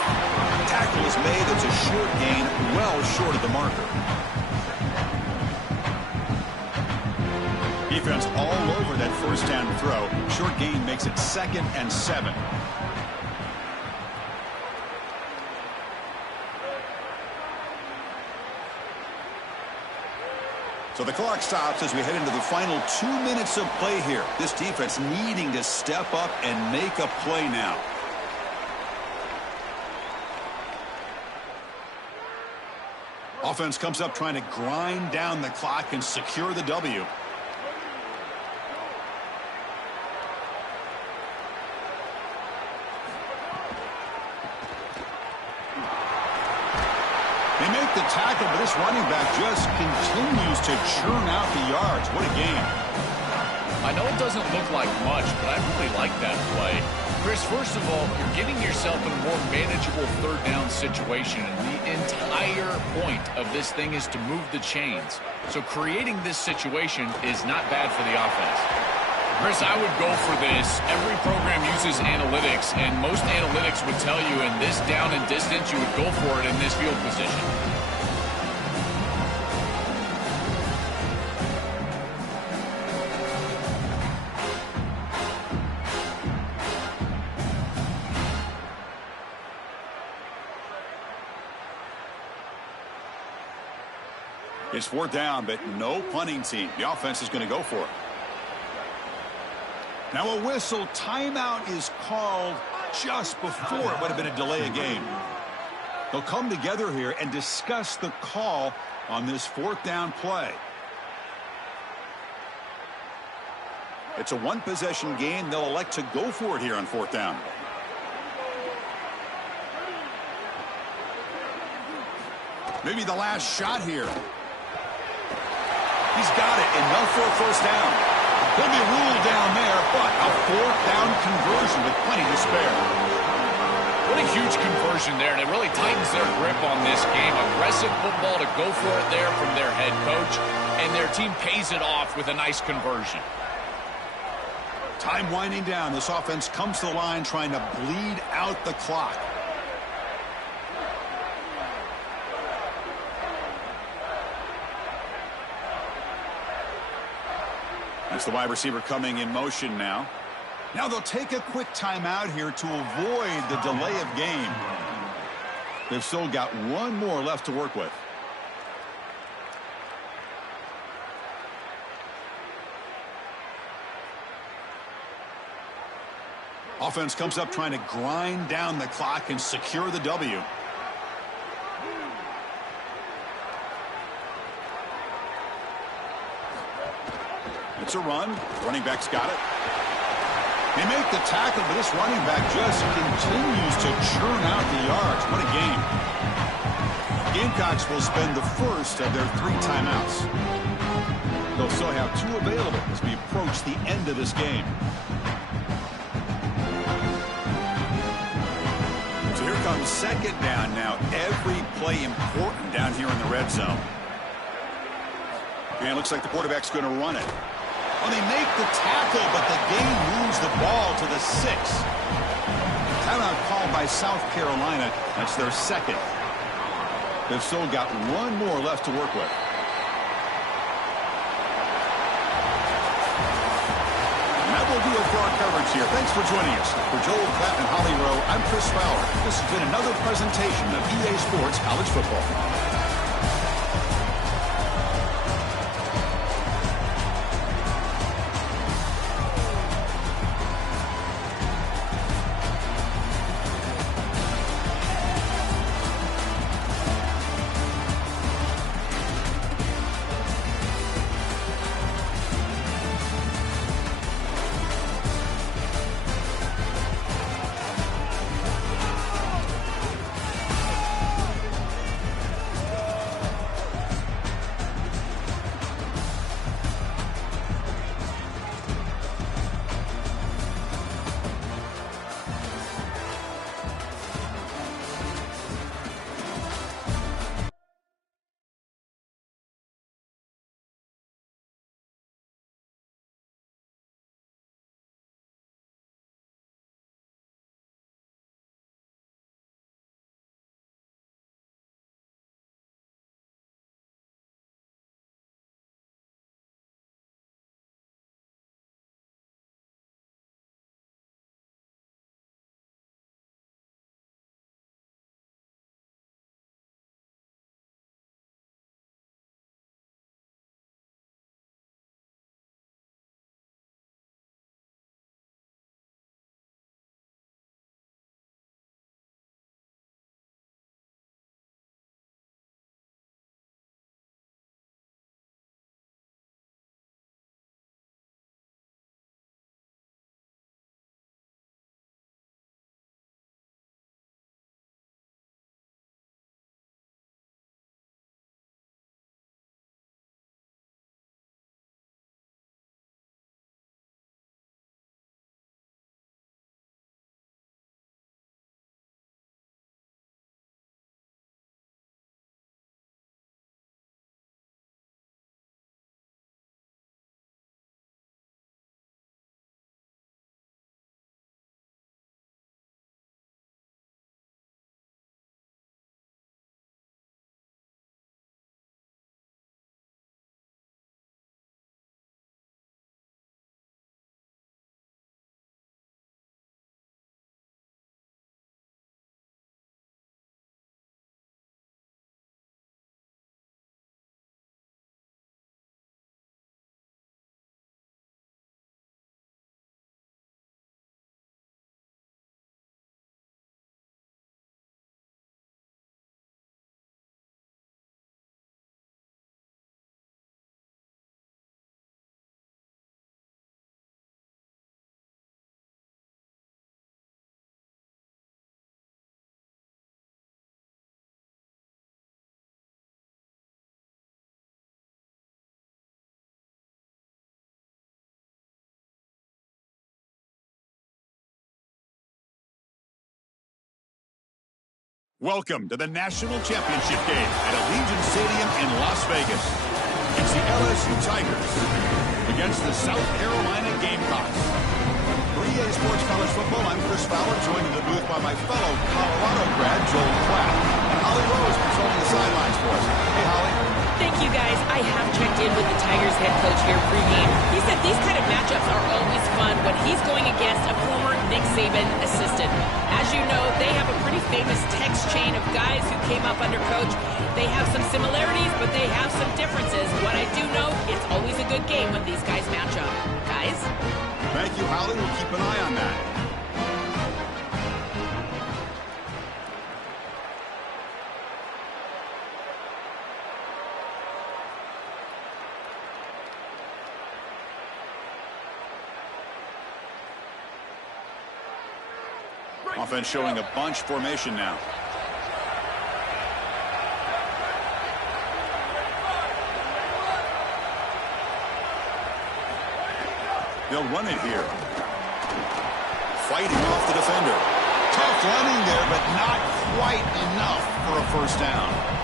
Tackle is made, it's a short gain, well short of the marker. Defense all over that 1st down throw. Short gain makes it 2nd and 7. So the clock stops as we head into the final 2 minutes of play here. This defense needing to step up and make a play now. Offense comes up trying to grind down the clock and secure the W. They make the tackle, but this running back just continues to churn out the yards. What a game. I know it doesn't look like much, but I really like that play. Chris, first of all, you're getting yourself in a more manageable third down situation, and the entire point of this thing is to move the chains. So creating this situation is not bad for the offense. Chris, I would go for this. Every program uses analytics, and most analytics would tell you in this down and distance, you would go for it in this field position. It's fourth down, but no punting team. The offense is going to go for it. Now a whistle. Timeout is called just before it would have been a delay of game. They'll come together here and discuss the call on this fourth down play. It's a one-possession game. They'll elect to go for it here on fourth down. Maybe the last shot here. He's got it, enough for a first down. He'll be ruled down there, but a fourth down conversion with plenty to spare. What a huge conversion there, and it really tightens their grip on this game. Aggressive football to go for it there from their head coach, and their team pays it off with a nice conversion. Time winding down. This offense comes to the line trying to bleed out the clock. That's the wide receiver coming in motion now. Now they'll take a quick timeout here to avoid the delay of game. They've still got one more left to work with. Offense comes up trying to grind down the clock and secure the W. It's a run. Running back's got it. They make the tackle, but this running back just continues to churn out the yards. What a game. Gamecocks will spend the first of their 3 timeouts. They'll still have 2 available as we approach the end of this game. So here comes second down now. Every play important down here in the red zone. And it looks like the quarterback's going to run it. Well, they make the tackle, but the game moves the ball to the 6. Timeout called by South Carolina. That's their second. They've still got one more left to work with. And that will do it for our coverage here. Thanks for joining us. For Joel Platt and Holly Rowe, I'm Chris Fowler. This has been another presentation of EA Sports College Football. Welcome to the National Championship game at Allegiant Stadium in Las Vegas. It's the LSU Tigers against the South Carolina Gamecocks. For EA Sports College Football, I'm Chris Fowler, joined in the booth by my fellow Colorado grad, Joel Klatt, and Holly Rose patrolling the sidelines for us. Hey, Holly. Thank you, guys. I have checked in with the Tigers head coach here pregame. He said these kind of matchups are always fun when he's going against a former Nick Saban assistant. As you know, they have a pretty famous text chain of guys who came up under coach. They have some similarities, but they have some differences. What I do know, it's always a good game when these guys match up. Guys? Thank you, Holly. We'll keep an eye on that. Offense showing a bunch formation now. They'll run it here. Fighting off the defender. Tough running there, but not quite enough for a first down.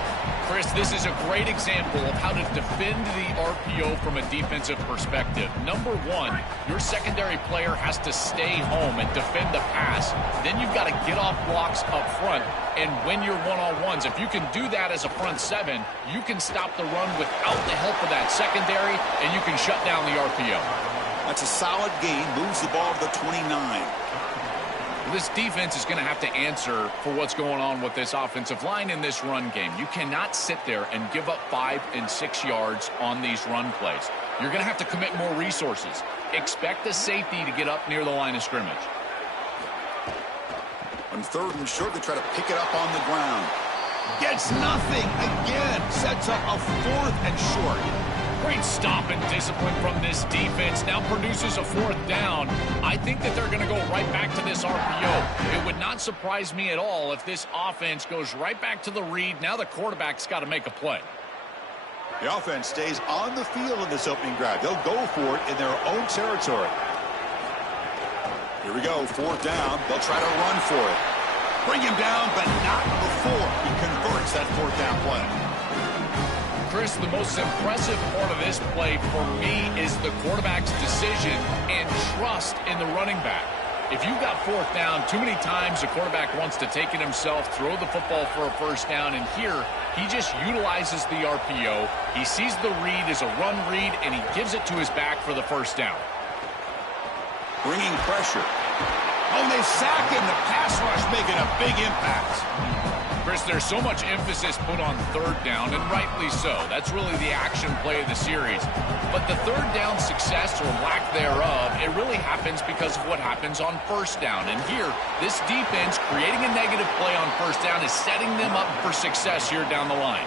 Chris, this is a great example of how to defend the RPO from a defensive perspective. Number one, your secondary player has to stay home and defend the pass. Then you've got to get off blocks up front and win your one-on-ones. If you can do that as a front seven, you can stop the run without the help of that secondary, and you can shut down the RPO. That's a solid gain. Moves the ball to the 29. This defense is going to have to answer for what's going on with this offensive line in this run game. You cannot sit there and give up 5 and 6 yards on these run plays. You're going to have to commit more resources. Expect the safety to get up near the line of scrimmage. On third and short, they try to pick it up on the ground. Gets nothing. Again, sets up a fourth and short. Great stop and discipline from this defense. Now produces a fourth down. I think that they're going to go right back to this RPO. It would not surprise me at all if this offense goes right back to the read. Now the quarterback's got to make a play. The offense stays on the field in this opening drive. They'll go for it in their own territory. Here we go, fourth down. They'll try to run for it. Bring him down, but not before he converts that fourth down play. Chris, the most impressive part of this play for me is the quarterback's decision and trust in the running back. If you've got fourth down, too many times the quarterback wants to take it himself, throw the football for a first down, and here he just utilizes the RPO. He sees the read as a run read, and he gives it to his back for the first down. Bringing pressure. Oh, they sack him. The pass rush making a big impact. Chris, there's so much emphasis put on third down, and rightly so. That's really the action play of the series. But the third down success or lack thereof, it really happens because of what happens on first down. And here, this defense creating a negative play on first down is setting them up for success here down the line.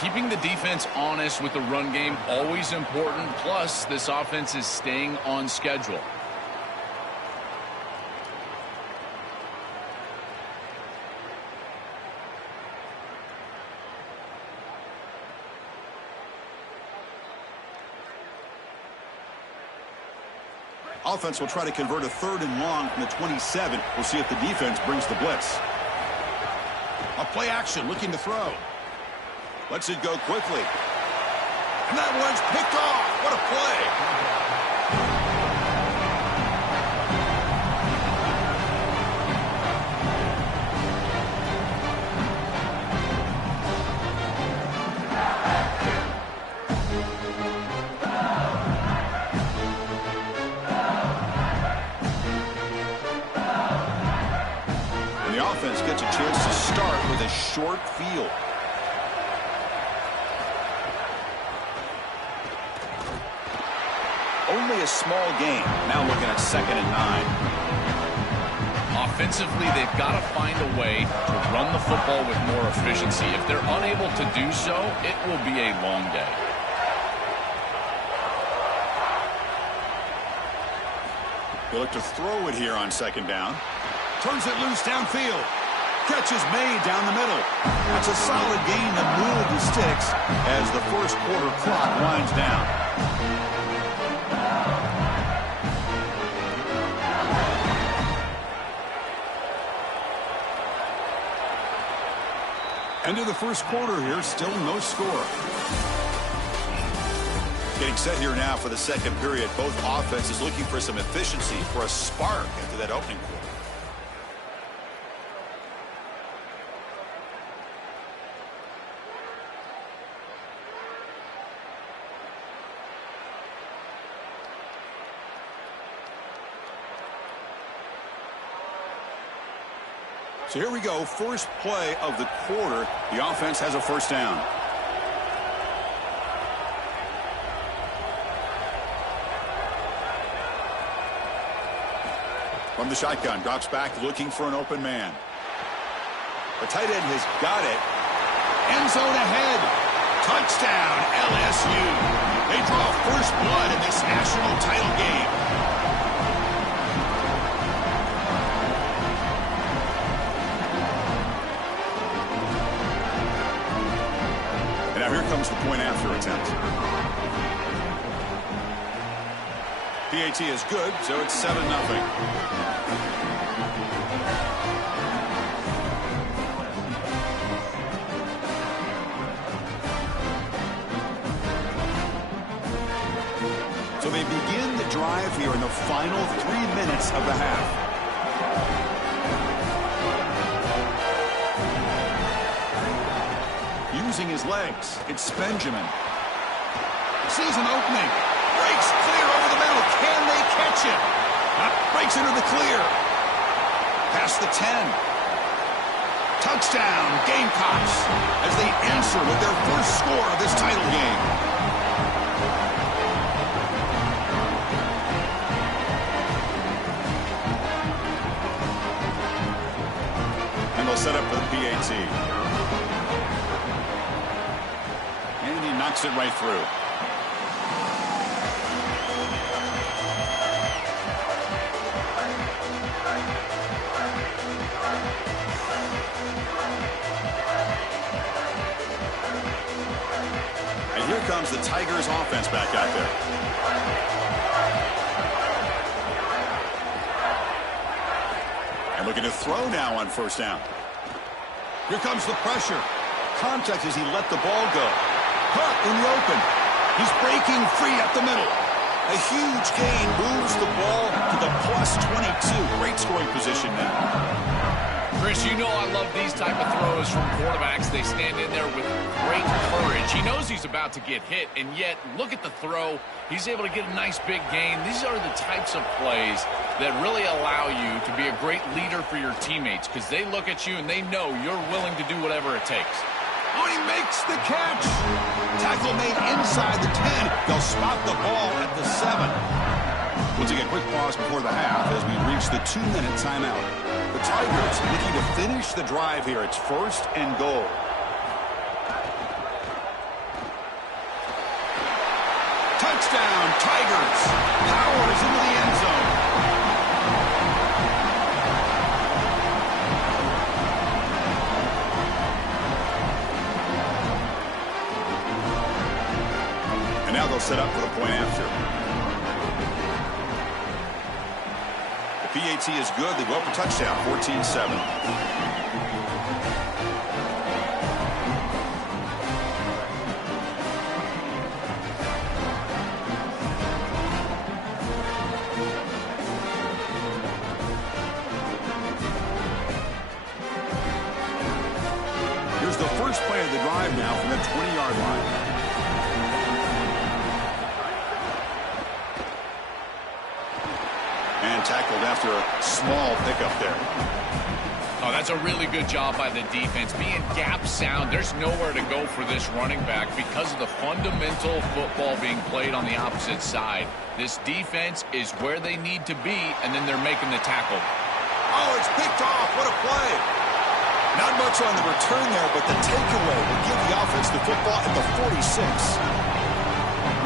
Keeping the defense honest with the run game, always important. Plus, this offense is staying on schedule. Offense will try to convert a third and long from the 27. We'll see if the defense brings the blitz. A play action, looking to throw. Lets it go quickly. And that one's picked off. What a play. Offense gets a chance to start with a short field. Only a small gain. Now looking at 2nd and 9. Offensively, they've got to find a way to run the football with more efficiency. If they're unable to do so, it will be a long day. They look to throw it here on 2nd down. Turns it loose downfield. Catch is made down the middle. That's a solid gain to move the sticks as the first quarter clock winds down. End of the first quarter here, still no score. Getting set here now for the second period. Both offenses looking for some efficiency, for a spark after that opening quarter. So here we go, first play of the quarter. The offense has a first down. From the shotgun, drops back looking for an open man. The tight end has got it. End zone ahead. Touchdown, LSU. They draw first blood in this national title game. Now here comes the point after attempt. PAT is good, so it's 7-0. So they begin the drive here in the final 3 minutes of the half. Using his legs, it's Benjamin. Sees an opening. Breaks clear over the middle. Can they catch it? Breaks into the clear. Past the 10. Touchdown, Gamecocks, as they answer with their first score of this title game. And they'll set up for the PAT. Knocks it right through. And here comes the Tigers offense back out there. And looking to throw now on first down. Here comes the pressure. Contact as he let the ball go. Caught in the open. He's breaking free up the middle. A huge gain moves the ball to the +22. Great scoring position now. Chris, you know I love these type of throws from quarterbacks. They stand in there with great courage. He knows he's about to get hit, and yet look at the throw. He's able to get a nice big gain. These are the types of plays that really allow you to be a great leader for your teammates because they look at you and they know you're willing to do whatever it takes. Oh, he makes the catch. Tackle made inside the 10. They'll spot the ball at the 7. We'll take a quick pause before the half as we reach the 2-minute timeout. The Tigers looking to finish the drive here. It's first and goal. Touchdown, Tigers. Powers into the end zone. Now they'll set up for the point after. The PAT is good. They go up for touchdown, 14-7. Here's the first play of the drive now from the 20-yard line. Tackled after a small pickup there. Oh, that's a really good job by the defense. Being gap sound, there's nowhere to go for this running back because of the fundamental football being played on the opposite side. This defense is where they need to be, and then they're making the tackle. Oh, it's picked off. What a play. Not much on the return there, but the takeaway will give the offense the football at the 46.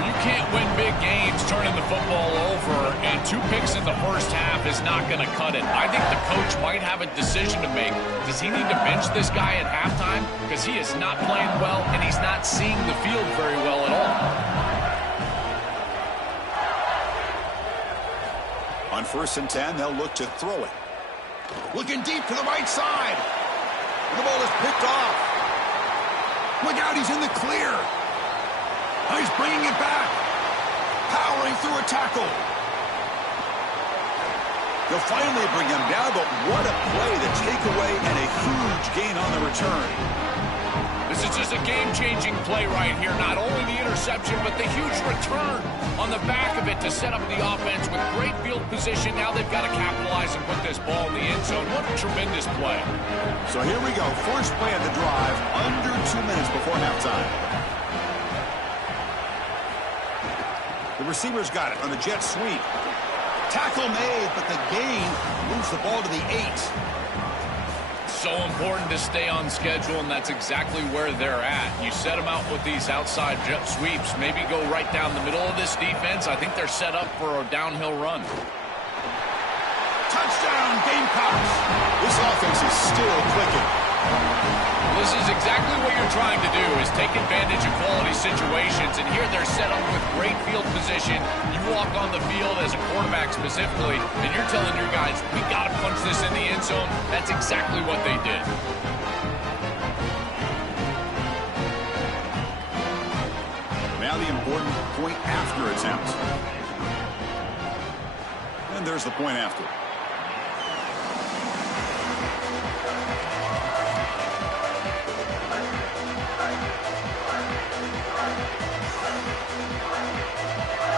You can't win big games turning the football over, and 2 picks in the first half is not going to cut it. I think the coach might have a decision to make. Does he need to bench this guy at halftime? Because he is not playing well, and he's not seeing the field very well at all. On 1st and 10, they'll look to throw it. Looking deep to the right side. The ball is picked off. Look out, he's in the clear. He's bringing it back. Powering through a tackle. They'll finally bring him down, but what a play, the takeaway, and a huge gain on the return. This is just a game-changing play right here. Not only the interception, but the huge return on the back of it to set up the offense with great field position. Now they've got to capitalize and put this ball in the end zone. What a tremendous play. So here we go. First play of the drive, under 2 minutes before halftime. The receiver's got it on the jet sweep. Tackle made, but the gain moves the ball to the 8. So important to stay on schedule, and that's exactly where they're at. You set them out with these outside jet sweeps, maybe go right down the middle of this defense. I think they're set up for a downhill run. Touchdown, Gamecocks! This offense is still clicking. This is exactly what you're trying to do, is take advantage of quality situations, and here they're set up with great field position. You walk on the field as a quarterback specifically, and you're telling your guys, we got to punch this in the end zone. That's exactly what they did. Now the important point after attempt. And there's the point after.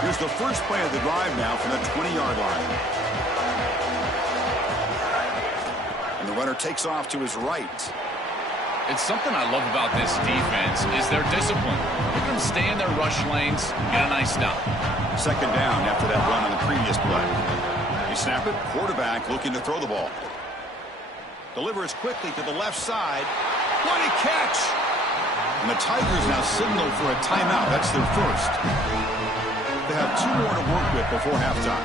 Here's the first play of the drive now from the 20-yard line. And the runner takes off to his right. It's something I love about this defense is their discipline. They're going to stay in their rush lanes, get a nice stop. Second down after that run on the previous play. They snap it, quarterback looking to throw the ball. Delivers quickly to the left side. What a catch! And the Tigers now signal for a timeout. That's their first. They have 2 more to work with before halftime.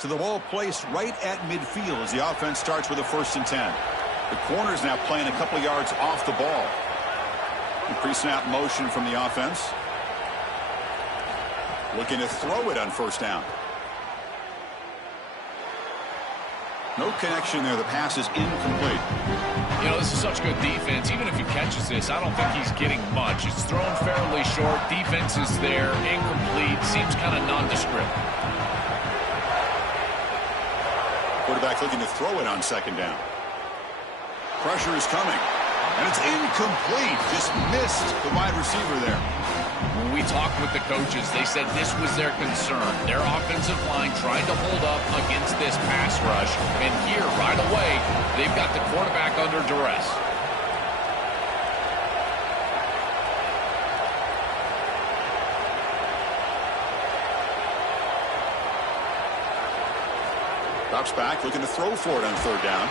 So the ball placed right at midfield as the offense starts with a 1st and 10. The corner's now playing a couple yards off the ball. Pre-snap motion from the offense. Looking to throw it on 1st down. No connection there. The pass is incomplete. You know, this is such good defense. Even if he catches this, I don't think he's getting much. It's thrown fairly short. Defense is there. Incomplete. Seems kind of nondescript. Quarterback looking to throw it on 2nd down. Pressure is coming. And it's incomplete. Just missed the wide receiver there. When we talked with the coaches, they said this was their concern. Their offensive line trying to hold up against this pass rush. And here, right away, they've got the quarterback under duress. Drops back, looking to throw for it on 3rd down.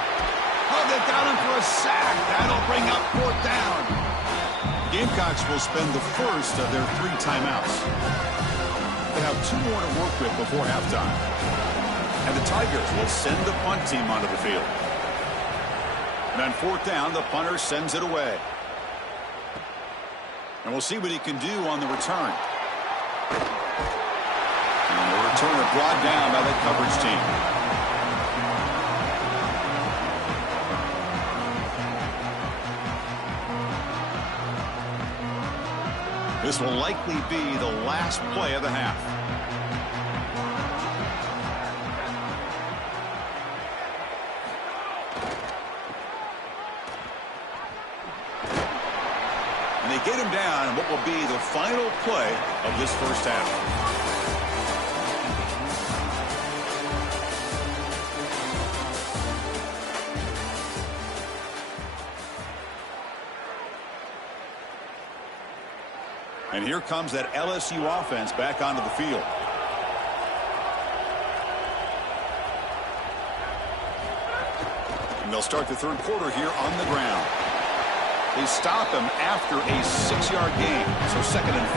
Oh, they got him for a sack. That'll bring up 4th down. Gamecocks will spend the first of their 3 timeouts. They have 2 more to work with before halftime. And the Tigers will send the punt team onto the field. And on 4th down, the punter sends it away. And we'll see what he can do on the return. And the returner brought down by the coverage team. This will likely be the last play of the half. And they get him down in what will be the final play of this first half. And here comes that LSU offense back onto the field. And they'll start the 3rd quarter here on the ground. They stop him after a 6-yard gain, so 2nd and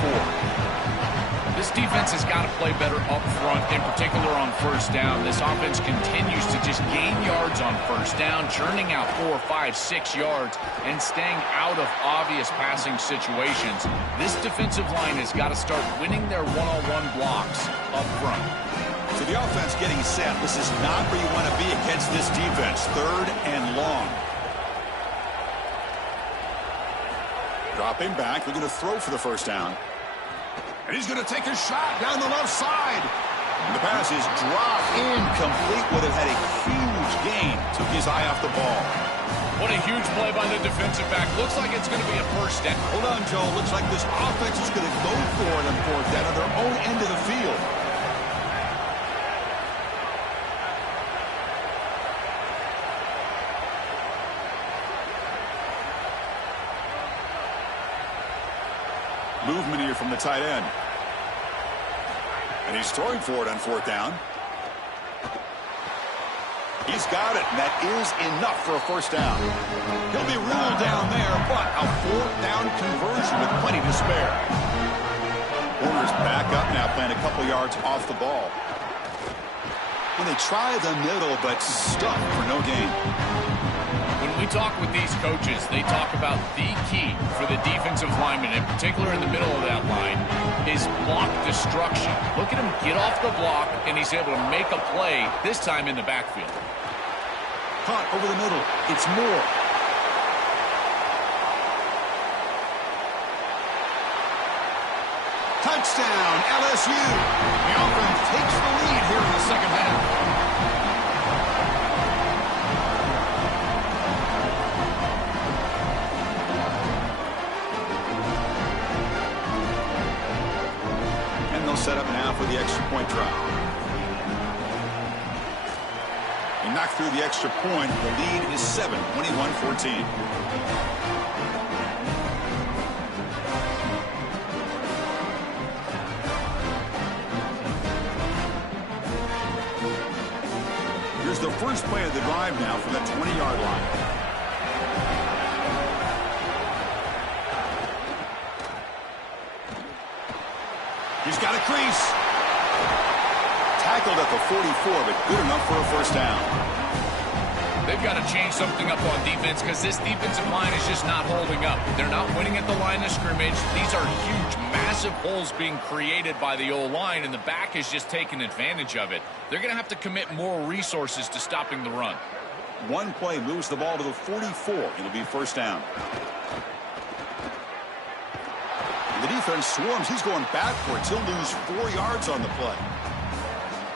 4. This defense has got to play better up front, in particular on first down. This offense continues to just gain yards on first down, churning out 4, 5, 6 yards, and staying out of obvious passing situations. This defensive line has got to start winning their one-on-one blocks up front. So the offense getting set. This is not where you want to be against this defense. 3rd and long. Dropping back, looking to throw for the first down. And he's going to take a shot down the left side. And the pass is dropped incomplete. Would have had a huge gain. Took his eye off the ball. What a huge play by the defensive back. Looks like it's going to be a first down. Hold on, Joe. Looks like this offense is going to go for it on 4th down on their own end of the field. Movement here from the tight end. And he's throwing for it on 4th down. He's got it, and that is enough for a first down. He'll be ruled down there, but a 4th down conversion with plenty to spare. Warner's back up now, playing a couple yards off the ball. And they try the middle, but stuck for no gain. When we talk with these coaches, they talk about the key for the defensive lineman, in particular in the middle of that line, is block destruction. Look at him get off the block, and he's able to make a play, this time in the backfield. Caught over the middle. It's Moore. Touchdown, LSU. The offense takes the lead here in the second half. Set up now for the extra point try. He knocked through the extra point. The lead is 7, 21-14. Here's the first play of the drive now from the 20-yard line. He's got a crease. Tackled at the 44, but good enough for a first down. They've got to change something up on defense because this defensive line is just not holding up. They're not winning at the line of scrimmage. These are huge, massive holes being created by the O-line, and the back is just taking advantage of it. They're going to have to commit more resources to stopping the run. One play moves the ball to the 44. It'll be first down. The defense swarms. He's going backwards. He'll lose 4 yards on the play.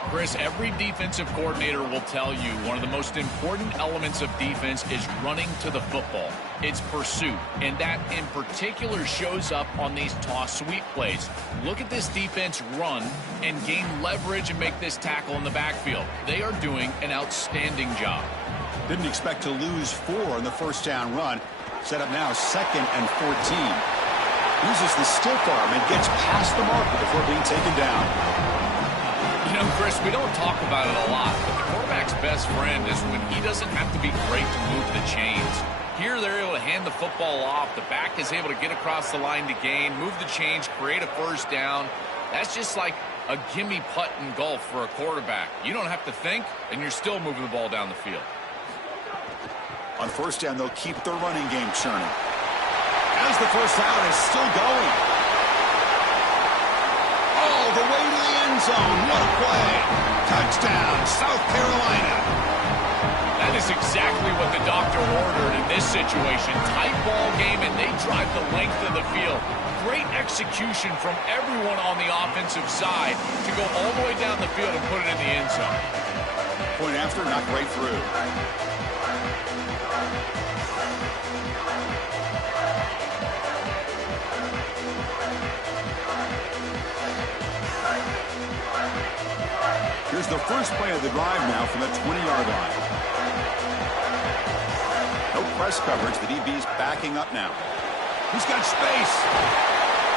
Chris, every defensive coordinator will tell you one of the most important elements of defense is running to the football. It's pursuit, and that in particular shows up on these toss sweep plays. Look at this defense run and gain leverage and make this tackle in the backfield. They are doing an outstanding job. Didn't expect to lose 4 on the first down run. Set up now 2nd and 14. Uses the stiff arm and gets past the marker before being taken down. You know, Chris, we don't talk about it a lot, but the quarterback's best friend is when he doesn't have to be great to move the chains. Here, they're able to hand the football off. The back is able to get across the line to gain, move the chains, create a first down. That's just like a gimme putt in golf for a quarterback. You don't have to think, and you're still moving the ball down the field. On first down, they'll keep their running game churning. As the first down is still going. All the way to the end zone. What a play. Touchdown, South Carolina. That is exactly what the doctor ordered in this situation. Tight ball game, and they drive the length of the field. Great execution from everyone on the offensive side to go all the way down the field and put it in the end zone. Point after, knocked right through. Here's the first play of the drive now from the 20-yard line. No press coverage. The DB's backing up now. He's got space.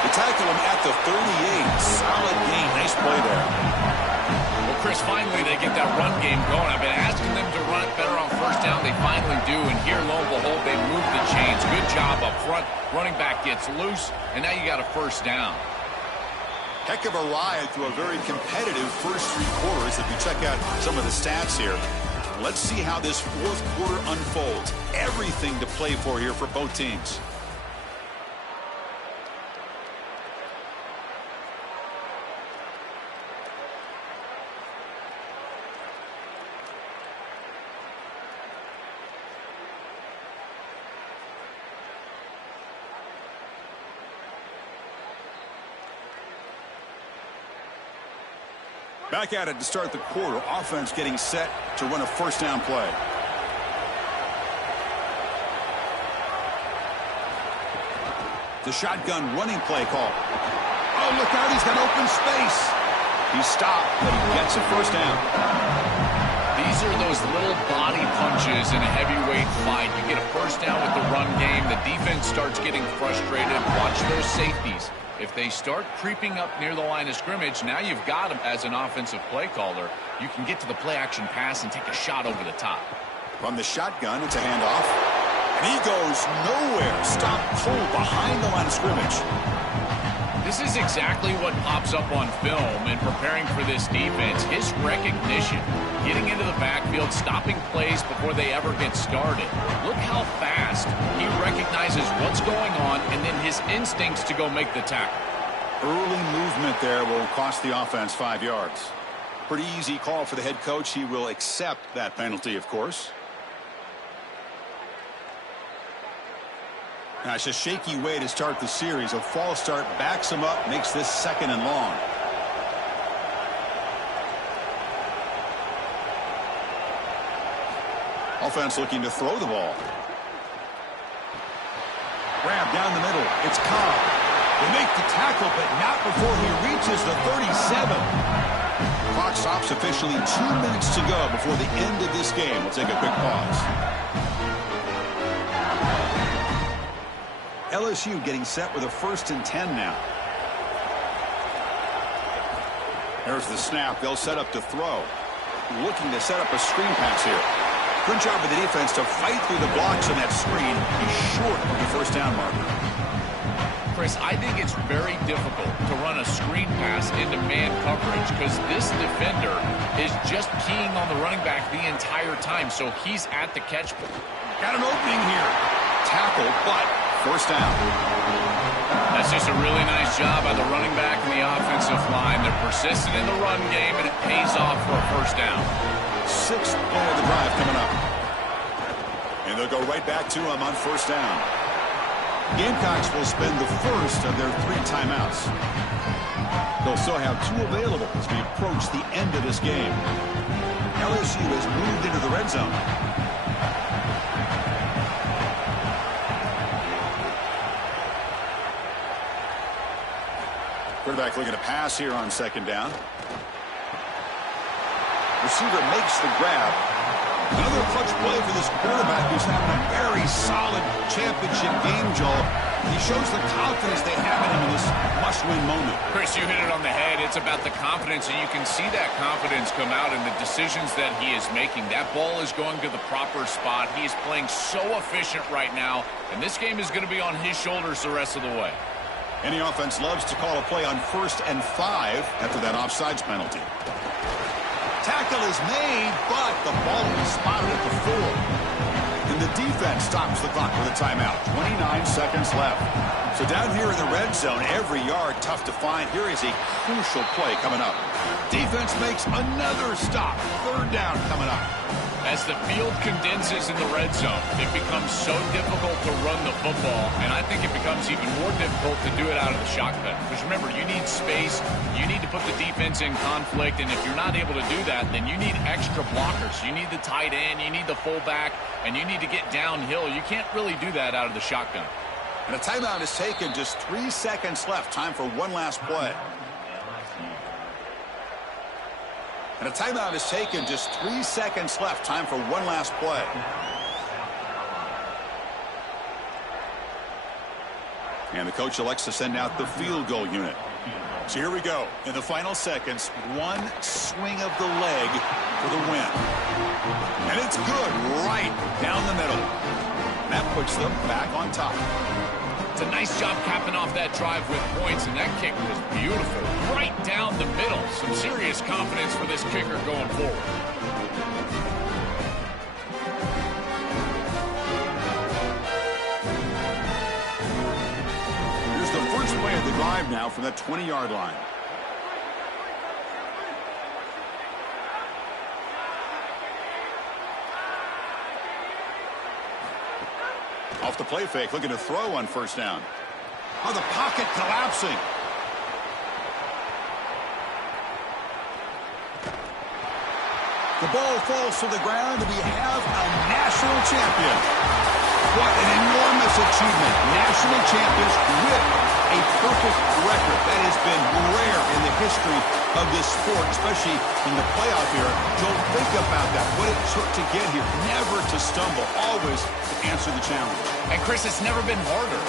They tackle him at the 38. Solid gain. Nice play there. Well, Chris, finally they get that run game going. I've been asking them to run it better on first down. They finally do, and here, lo and behold, they move the chains. Good job up front. Running back gets loose, and now you got a first down. Heck of a ride through a very competitive first 3 quarters if you check out some of the stats here. Let's see how this fourth quarter unfolds. Everything to play for here for both teams. Back at it to start the quarter. Offense getting set to run a first down play. The shotgun running play call. Oh, look out. He's got open space. He's stopped, but he gets a first down. These are those little body punches in a heavyweight fight. You get a first down with the run game. The defense starts getting frustrated. Watch those safeties. If they start creeping up near the line of scrimmage, now you've got them as an offensive play caller. You can get to the play-action pass and take a shot over the top. From the shotgun, it's a handoff. And he goes nowhere. Stop cold behind the line of scrimmage. This is exactly what pops up on film in preparing for this defense. His recognition, getting into the backfield, stopping plays before they ever get started. Look how fast he recognizes what's going on and then his instincts to go make the tackle. Early movement there will cost the offense 5 yards. Pretty easy call for the head coach. He will accept that penalty, of course. Now, it's a shaky way to start the series. A false start backs him up, makes this 2nd and long. Offense looking to throw the ball. Grab down the middle. It's Cobb. They make the tackle, but not before he reaches the 37. Clock stops officially. 2 minutes to go before the end of this game. We'll take a quick pause. LSU getting set with a 1st and 10 now. There's the snap. They'll set up to throw. Looking to set up a screen pass here. Good job of the defense to fight through the blocks on that screen. He's short of the first down marker. Chris, I think it's very difficult to run a screen pass into man coverage because this defender is just keying on the running back the entire time, so he's at the catch point. Got an opening here. Tackle, but first down. That's just a really nice job by the running back and the offensive line. They're persistent in the run game, and it pays off for a first down. 6th play of the drive coming up. And they'll go right back to him on first down. Gamecocks will spend the first of their 3 timeouts. They'll still have 2 available as we approach the end of this game. LSU has moved into the red zone. Quarterback looking to pass here on 2nd down. Receiver makes the grab. Another clutch play for this quarterback who's having a very solid championship game, Joel. He shows the confidence they have in him in this must-win moment. Chris, you hit it on the head. It's about the confidence, and you can see that confidence come out in the decisions that he is making. That ball is going to the proper spot. He is playing so efficient right now, and this game is going to be on his shoulders the rest of the way. Any offense loves to call a play on 1st and 5 after that offsides penalty. Tackle is made, but the ball is spotted at the 4. And the defense stops the clock with a timeout. 29 seconds left. So down here in the red zone, every yard tough to find. Here is a crucial play coming up. Defense makes another stop. 3rd down coming up. As the field condenses in the red zone, it becomes so difficult to run the football, and I think it becomes even more difficult to do it out of the shotgun. Because remember, you need space, you need to put the defense in conflict, and if you're not able to do that, then you need extra blockers. You need the tight end, you need the fullback, and you need to get downhill. You can't really do that out of the shotgun. And a timeout is taken. Just 3 seconds left. Time for one last play. And a timeout is taken. Just 3 seconds left. Time for one last play. And the coach elects to send out the field goal unit. So here we go. In the final seconds, one swing of the leg for the win. And it's good right down the middle. That puts them back on top. a nice job capping off that drive with points, and that kick was beautiful. Right down the middle. Some serious confidence for this kicker going forward. Here's the first play of the drive now from that 20-yard line. Off the play fake, looking to throw on first down. Oh, the pocket collapsing. The ball falls to the ground, and we have a national champion. What an enormous achievement. National champions with a perfect record. That has been rare in the history of this sport, especially in the playoff era. Joel, think about that. What it took to get here. Never to stumble. Always to answer the challenge. And, Chris, it's never been harder.